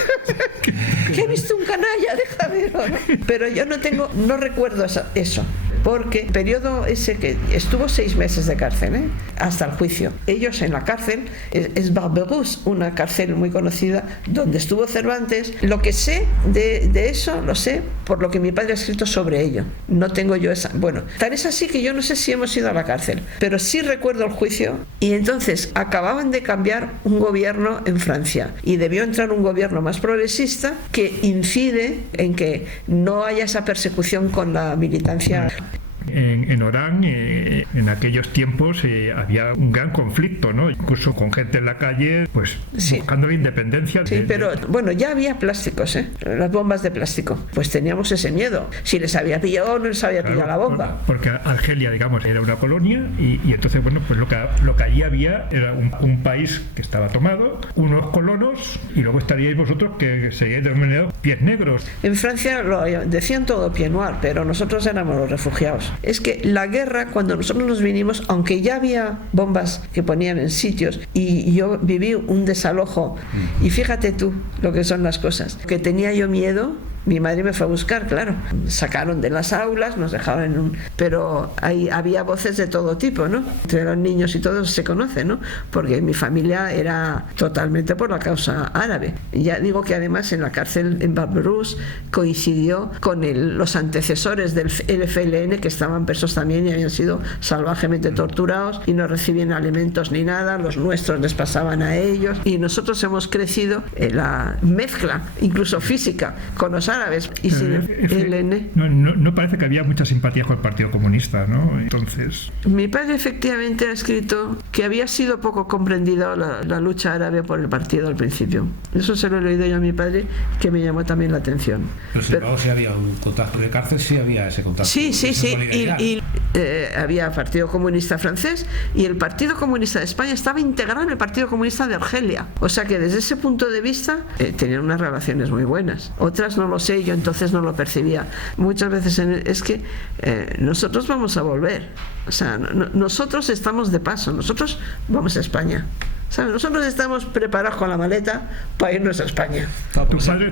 Que he visto un canalla, déjamelo, ¿no? Pero yo no recuerdo eso. Porque el periodo ese que estuvo 6 meses de cárcel, hasta el juicio. Ellos en la cárcel, es Barberousse, una cárcel muy conocida, donde estuvo Cervantes. Lo que sé de eso, lo sé por lo que mi padre ha escrito sobre ello. No tengo yo esa... Bueno, tan es así que yo no sé si hemos ido a la cárcel, pero sí recuerdo el juicio. Y entonces acababan de cambiar un gobierno en Francia y debió entrar un gobierno más progresista que incide en que no haya esa persecución con la militancia. En Orán, en aquellos tiempos, había un gran conflicto, ¿no? Incluso con gente en la calle, pues sí, buscando la independencia. Sí, pero bueno, ya había plásticos, las bombas de plástico. Pues teníamos ese miedo. Si les había pillado o no les había pillado la bomba. Porque Argelia, digamos, era una colonia y entonces, bueno, pues lo que allí había era un país que estaba tomado, unos colonos, y luego estaríais vosotros que seríais denominados pies negros. En Francia decían todo pied noir, pero nosotros éramos los refugiados. Es que la guerra, cuando nosotros nos vinimos, aunque ya había bombas que ponían en sitios, y yo viví un desalojo, y fíjate tú lo que son las cosas, que tenía yo miedo. Mi madre me fue a buscar, claro. Sacaron de las aulas, nos dejaron en un... Pero ahí había voces de todo tipo, ¿no? Entre los niños y todos se conoce, ¿no? Porque mi familia era totalmente por la causa árabe. Ya digo que además en la cárcel en Barbarossa coincidió con los antecesores del FLN, que estaban presos también y habían sido salvajemente torturados y no recibían alimentos ni nada, los nuestros les pasaban a ellos. Y nosotros hemos crecido en la mezcla, incluso física, con los árabes y sin el ELN. No parece que había mucha simpatía con el Partido Comunista, ¿no? Entonces... Mi padre efectivamente ha escrito que había sido poco comprendida la lucha árabe por el partido al principio. Eso se lo he oído yo a mi padre, que me llamó también la atención. Pero sin embargo, si había un contacto de cárcel, sí había ese contacto. Sí. Y había Partido Comunista francés y el Partido Comunista de España estaba integrado en el Partido Comunista de Argelia. O sea que desde ese punto de vista tenían unas relaciones muy buenas. Otras no lo sé, yo entonces no lo percibía. Muchas veces es que nosotros vamos a volver. O sea, nosotros estamos de paso, nosotros vamos a España. ¿Sabes? Nosotros estamos preparados con la maleta para irnos a España.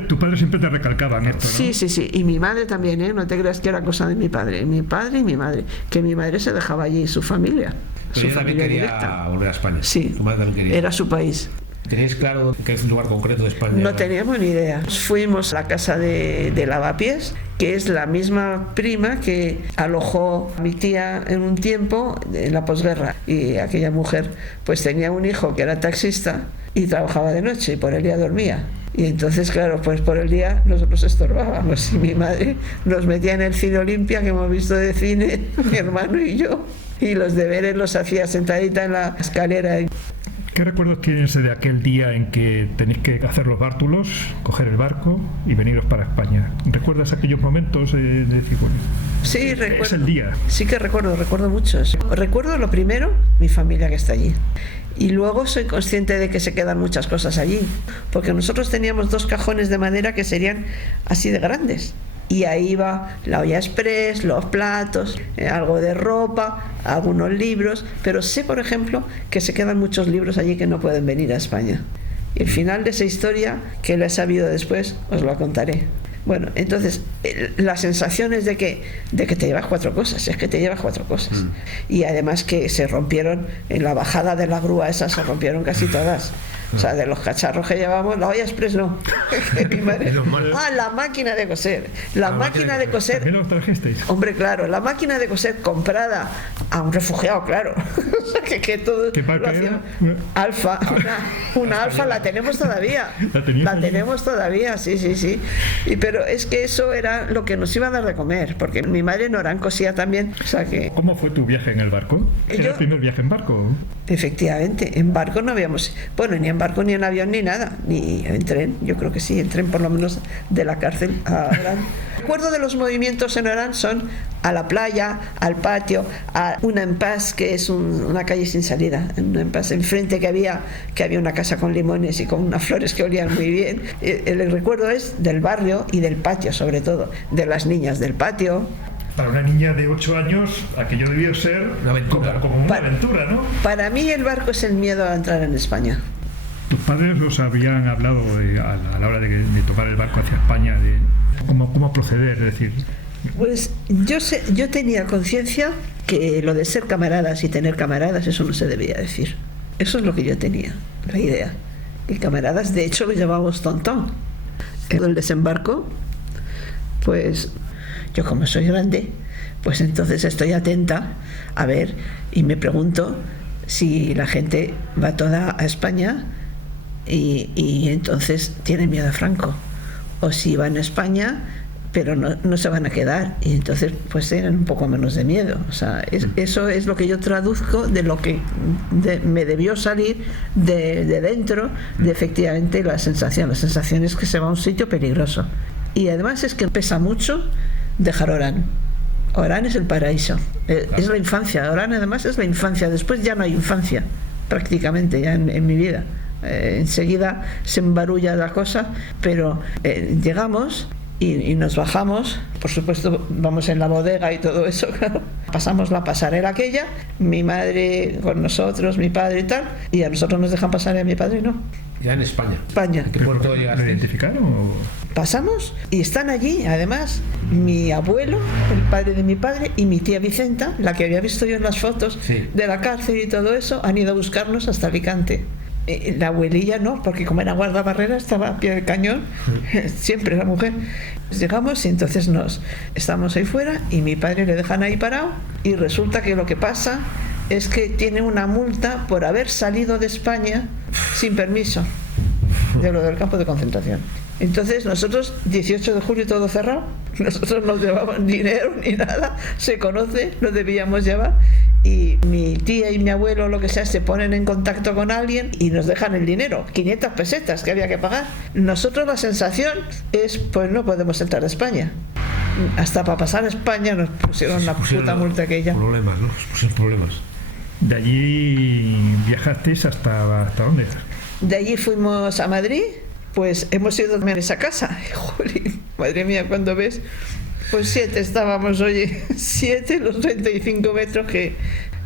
Tu padre siempre te recalcaba en esto, ¿no? Sí. Y mi madre también, ¿eh? No te creas que era cosa de mi padre. Mi padre y mi madre. Que mi madre se dejaba allí, su familia. Pero su familia directa. Volver a España. Sí, tu madre también quería. Era su país. ¿Tenéis claro qué es el lugar concreto de España? No teníamos ni idea. Fuimos a la casa de Lavapiés, que es la misma prima que alojó a mi tía en un tiempo en la posguerra. Y aquella mujer pues tenía un hijo que era taxista y trabajaba de noche y por el día dormía. Y entonces, claro, pues por el día nosotros estorbábamos y mi madre nos metía en el cine Olimpia, que hemos visto de cine, mi hermano y yo, y los deberes los hacía sentadita en la escalera. ¿Qué recuerdos tienes de aquel día en que tenéis que hacer los bártulos, coger el barco y veniros para España? ¿Recuerdas aquellos momentos de decir, bueno, sí, recuerdo. Es el día? Sí que recuerdo muchos. Recuerdo lo primero, mi familia que está allí. Y luego soy consciente de que se quedan muchas cosas allí, porque nosotros teníamos 2 cajones de madera que serían así de grandes. Y ahí va la olla express, los platos, algo de ropa, algunos libros, pero sé, por ejemplo, que se quedan muchos libros allí que no pueden venir a España. Y el final de esa historia, que lo he sabido después, os lo contaré. Bueno, entonces, la sensación es de que te llevas 4 cosas, es que te llevas 4 cosas. Y además que se rompieron, en la bajada de la grúa esa se rompieron casi todas. O sea, de los cacharros que llevamos, la olla express no. La máquina de coser. La máquina de coser. ¿También los trajisteis? Hombre, claro, la máquina de coser comprada a un refugiado, claro. O sea, que todo ¿Qué marca era? Alfa. Una Alfa la tenemos todavía. La tenemos todavía, sí. Pero es que eso era lo que nos iba a dar de comer, porque mi madre en Orán cosía también. O sea que... ¿Cómo fue tu viaje en el barco? ¿Era el primer viaje en barco? Efectivamente, en barco no habíamos, bueno, ni en barco ni en avión ni nada, ni en tren, yo creo que sí, en tren por lo menos de la cárcel a Orán. Recuerdo de los movimientos en Orán son a la playa, al patio, a una Empás, que es una calle sin salida, una Empás enfrente que había una casa con limones y con unas flores que olían muy bien. El recuerdo es del barrio y del patio, sobre todo, de las niñas del patio. Para una niña de 8 años, aquello debió ser una aventura. como una aventura, ¿no? Para mí el barco es el miedo a entrar en España. ¿Tus padres os habían hablado a la hora de tomar el barco hacia España, de cómo proceder? Es decir... Pues yo tenía conciencia que lo de ser camaradas y tener camaradas, eso no se debía decir. Eso es lo que yo tenía, la idea. Y camaradas, de hecho, lo llamábamos tontón. El desembarco, pues... Yo como soy grande, pues entonces estoy atenta a ver y me pregunto si la gente va toda a España y entonces tiene miedo a Franco, o si van a España pero no se van a quedar y entonces pues tienen un poco menos de miedo. O sea, eso es lo que yo traduzco de lo que me debió salir de dentro de efectivamente la sensación. La sensación es que se va a un sitio peligroso y además es que pesa mucho dejar Orán. Orán es el paraíso, es la infancia. Orán además es la infancia, después ya no hay infancia prácticamente ya en mi vida. Enseguida se embarulla la cosa, pero llegamos y nos bajamos, por supuesto vamos en la bodega y todo eso, claro. Pasamos la pasarela aquella, mi madre con nosotros, mi padre y tal, y a nosotros nos dejan pasar y a mi padre no. Ya en España. España. ¿En qué puerto llegaste? ¿Lo identificaron o...? Pasamos y están allí, además, mi abuelo, el padre de mi padre, y mi tía Vicenta, la que había visto yo en las fotos Sí. de la cárcel y todo eso, han ido a buscarnos hasta Alicante. La abuelilla no, porque como era guardabarrera estaba a pie del cañón, siempre la mujer. Llegamos y entonces estamos ahí fuera y mi padre le dejan ahí parado y resulta que lo que pasa es que tiene una multa por haber salido de España sin permiso de lo del campo de concentración. Entonces nosotros, 18 de julio todo cerrado, nosotros no llevábamos dinero ni nada, se conoce, lo debíamos llevar, y mi tía y mi abuelo, lo que sea, se ponen en contacto con alguien y nos dejan el dinero, 500 pesetas que había que pagar. Nosotros la sensación es, pues no podemos entrar a España. Hasta para pasar a España nos pusieron la puta multa aquella. Problemas, ¿no? Nos pusieron problemas. De allí viajasteis hasta dónde? De allí fuimos a Madrid, pues hemos ido a esa casa. Jolín, madre mía, cuando ves, pues 7 estábamos, oye, 7 los 35 metros que,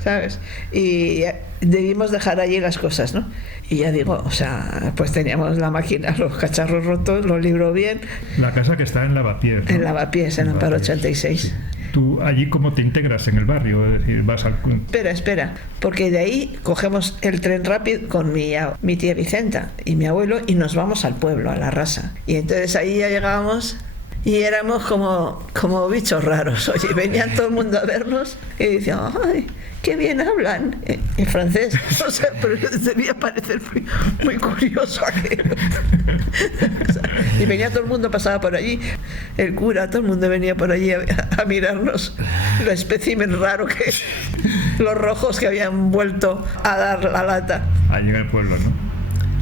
¿sabes? Y debimos dejar allí las cosas, ¿no? Y ya digo, o sea, pues teníamos la máquina, los cacharros rotos, los libros bien. La casa que está en Lavapiés, ¿no? En Lavapiés, en Amparo 86. ¿Tú allí cómo te integras en el barrio? Es decir, vas al... Espera, porque de ahí cogemos el tren rápido con mi tía Vicenta y mi abuelo y nos vamos al pueblo, a La Rasa. Y entonces ahí ya llegábamos y éramos como bichos raros. Oye, venían todo el mundo a vernos y decían, ¡ay, qué bien hablan! En francés. O sea, pero debía parecer muy curioso aquello. O sea, y venía todo el mundo, pasaba por allí, el cura, todo el mundo venía por allí a mirarnos lo espécimen raro que los rojos que habían vuelto a dar la lata. Allí en el pueblo, ¿no?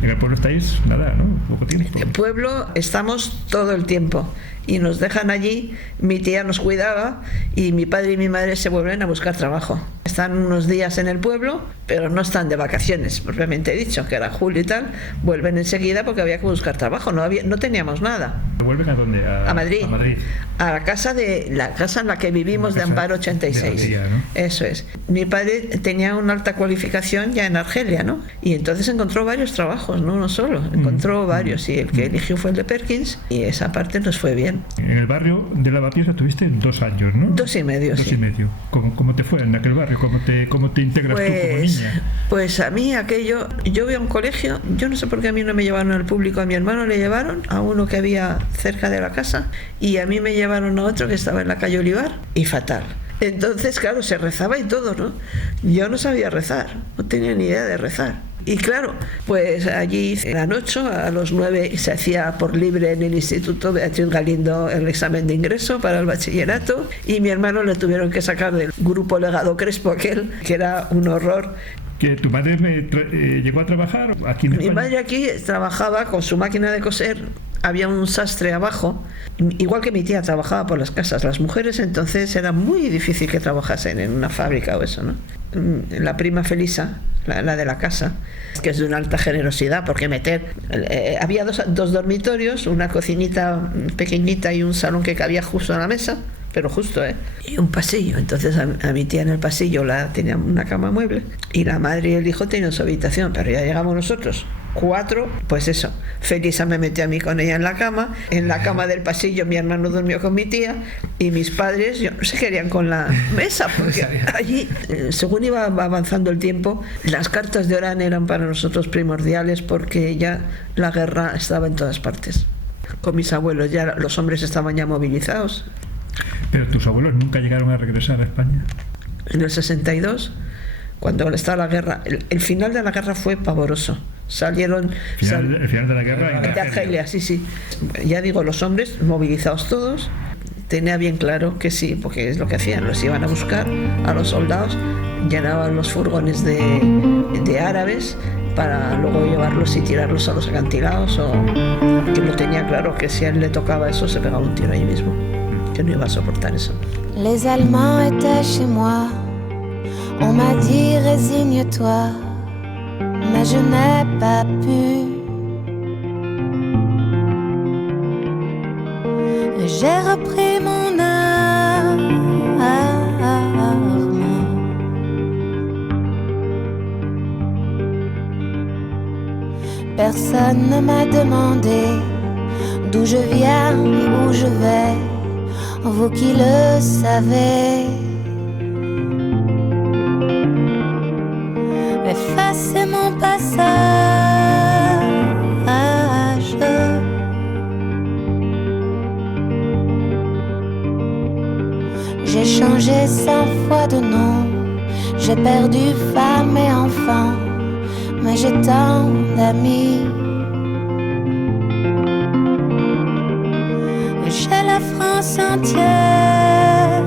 En el pueblo estáis, nada, ¿no? Poco tiempo. En el pueblo estamos todo el tiempo y nos dejan allí, mi tía nos cuidaba y mi padre y mi madre se vuelven a buscar trabajo. Están unos días en el pueblo, pero no están de vacaciones, propiamente dicho, que era julio y tal, vuelven enseguida porque había que buscar trabajo, no teníamos nada. ¿Vuelven a dónde? A Madrid. A Madrid. A la casa en la que vivimos de Amparo 86. De Argelia, ¿no? Eso es. Mi padre tenía una alta cualificación ya en Argelia, ¿no? Y entonces encontró varios trabajos, no uno solo, encontró varios y el que eligió fue el de Perkins y esa parte nos fue bien. En el barrio de Lavapiés estuviste 2 años, ¿no? 2 y medio, 2 sí. y medio. ¿Cómo te fue en aquel barrio? ¿Cómo te integras tú como niña? Pues a mí aquello, yo voy a un colegio, yo no sé por qué a mí no me llevaron al público, a mi hermano le llevaron a uno que había cerca de la casa y a mí me llevaron a otro que estaba en la calle Olivar y fatal. Entonces, claro, se rezaba y todo, ¿no? Yo no sabía rezar, no tenía ni idea de rezar. Y claro, pues allí eran 8, a los 9 se hacía por libre en el Instituto Beatriz Galindo el examen de ingreso para el bachillerato y mi hermano le tuvieron que sacar del grupo Legado Crespo aquel, que era un horror. ¿Que tu madre llegó a trabajar aquí en España? Mi madre aquí trabajaba con su máquina de coser, había un sastre abajo, igual que mi tía trabajaba por las casas. Las mujeres entonces era muy difícil que trabajasen en una fábrica o eso, ¿no? La prima Felisa, la de la casa, que es de una alta generosidad, porque había dos dormitorios, una cocinita pequeñita y un salón que cabía justo a la mesa, pero justo, y un pasillo. Entonces a mi tía en el pasillo tenía una cama mueble y la madre y el hijo tenían su habitación, pero ya llegamos nosotros 4, pues eso, Felisa me metió a mí con ella en la cama del pasillo mi hermano durmió con mi tía y mis padres, yo no sé qué harían con la mesa, porque allí, según iba avanzando el tiempo, las cartas de Orán eran para nosotros primordiales porque ya la guerra estaba en todas partes. Con mis abuelos ya los hombres estaban ya movilizados. ¿Pero tus abuelos nunca llegaron a regresar a España? En el 62, cuando estaba la guerra, el final de la guerra fue pavoroso. Salieron... El final de la guerra en Argelia, sí. Ya digo, los hombres movilizados todos, tenía bien claro que sí, porque es lo que hacían, los iban a buscar a los soldados, llenaban los furgones de árabes para luego llevarlos y tirarlos a los acantilados, o que lo tenía claro que si a él le tocaba eso se pegaba un tiro ahí mismo, que no iba a soportar eso. Les Allemands étaient chez moi, on m'a dit résigne-toi, mais je n'ai pas pu. J'ai repris mon art Personne ne m'a demandé d'où je viens et où je vais, vous qui le savez. Effacez mon passage. J'ai changé 100 fois de nom, j'ai perdu femme et enfant, mais j'ai tant d'amis. Et j'ai la France entière.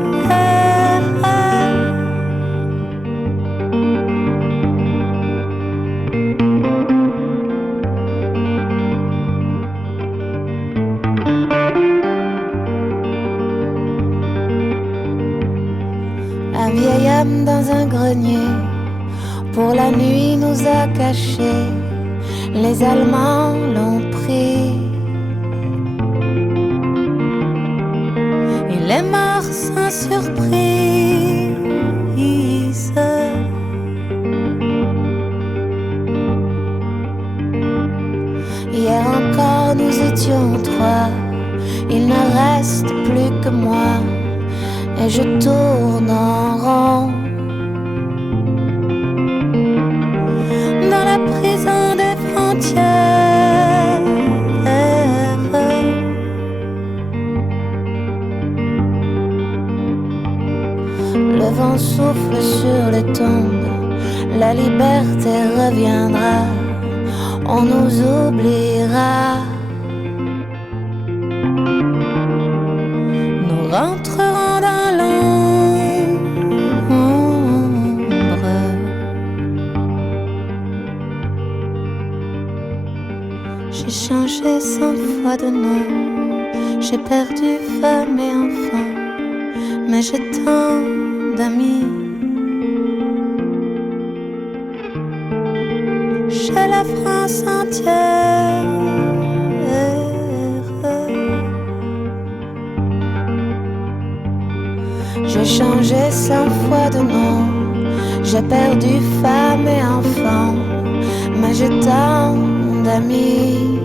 Un vieil homme dans un grenier, pour la nuit nous a cachés, les Allemands l'ont pris. Il est mort sans surprise. Hier encore nous étions 3, il ne reste plus que moi, et je tourne en rond dans la prison des frontières. Le vent souffle sur les tombes, la liberté reviendra, on nous oubliera. Nous rentrerons dans l'ombre. J'ai changé 100 fois de nom, j'ai perdu femme et enfant, mais j'ai tant d'amis. J'ai la France entière. J'ai changé 100 fois de nom, j'ai perdu femme et enfant, mais j'ai tant d'amis.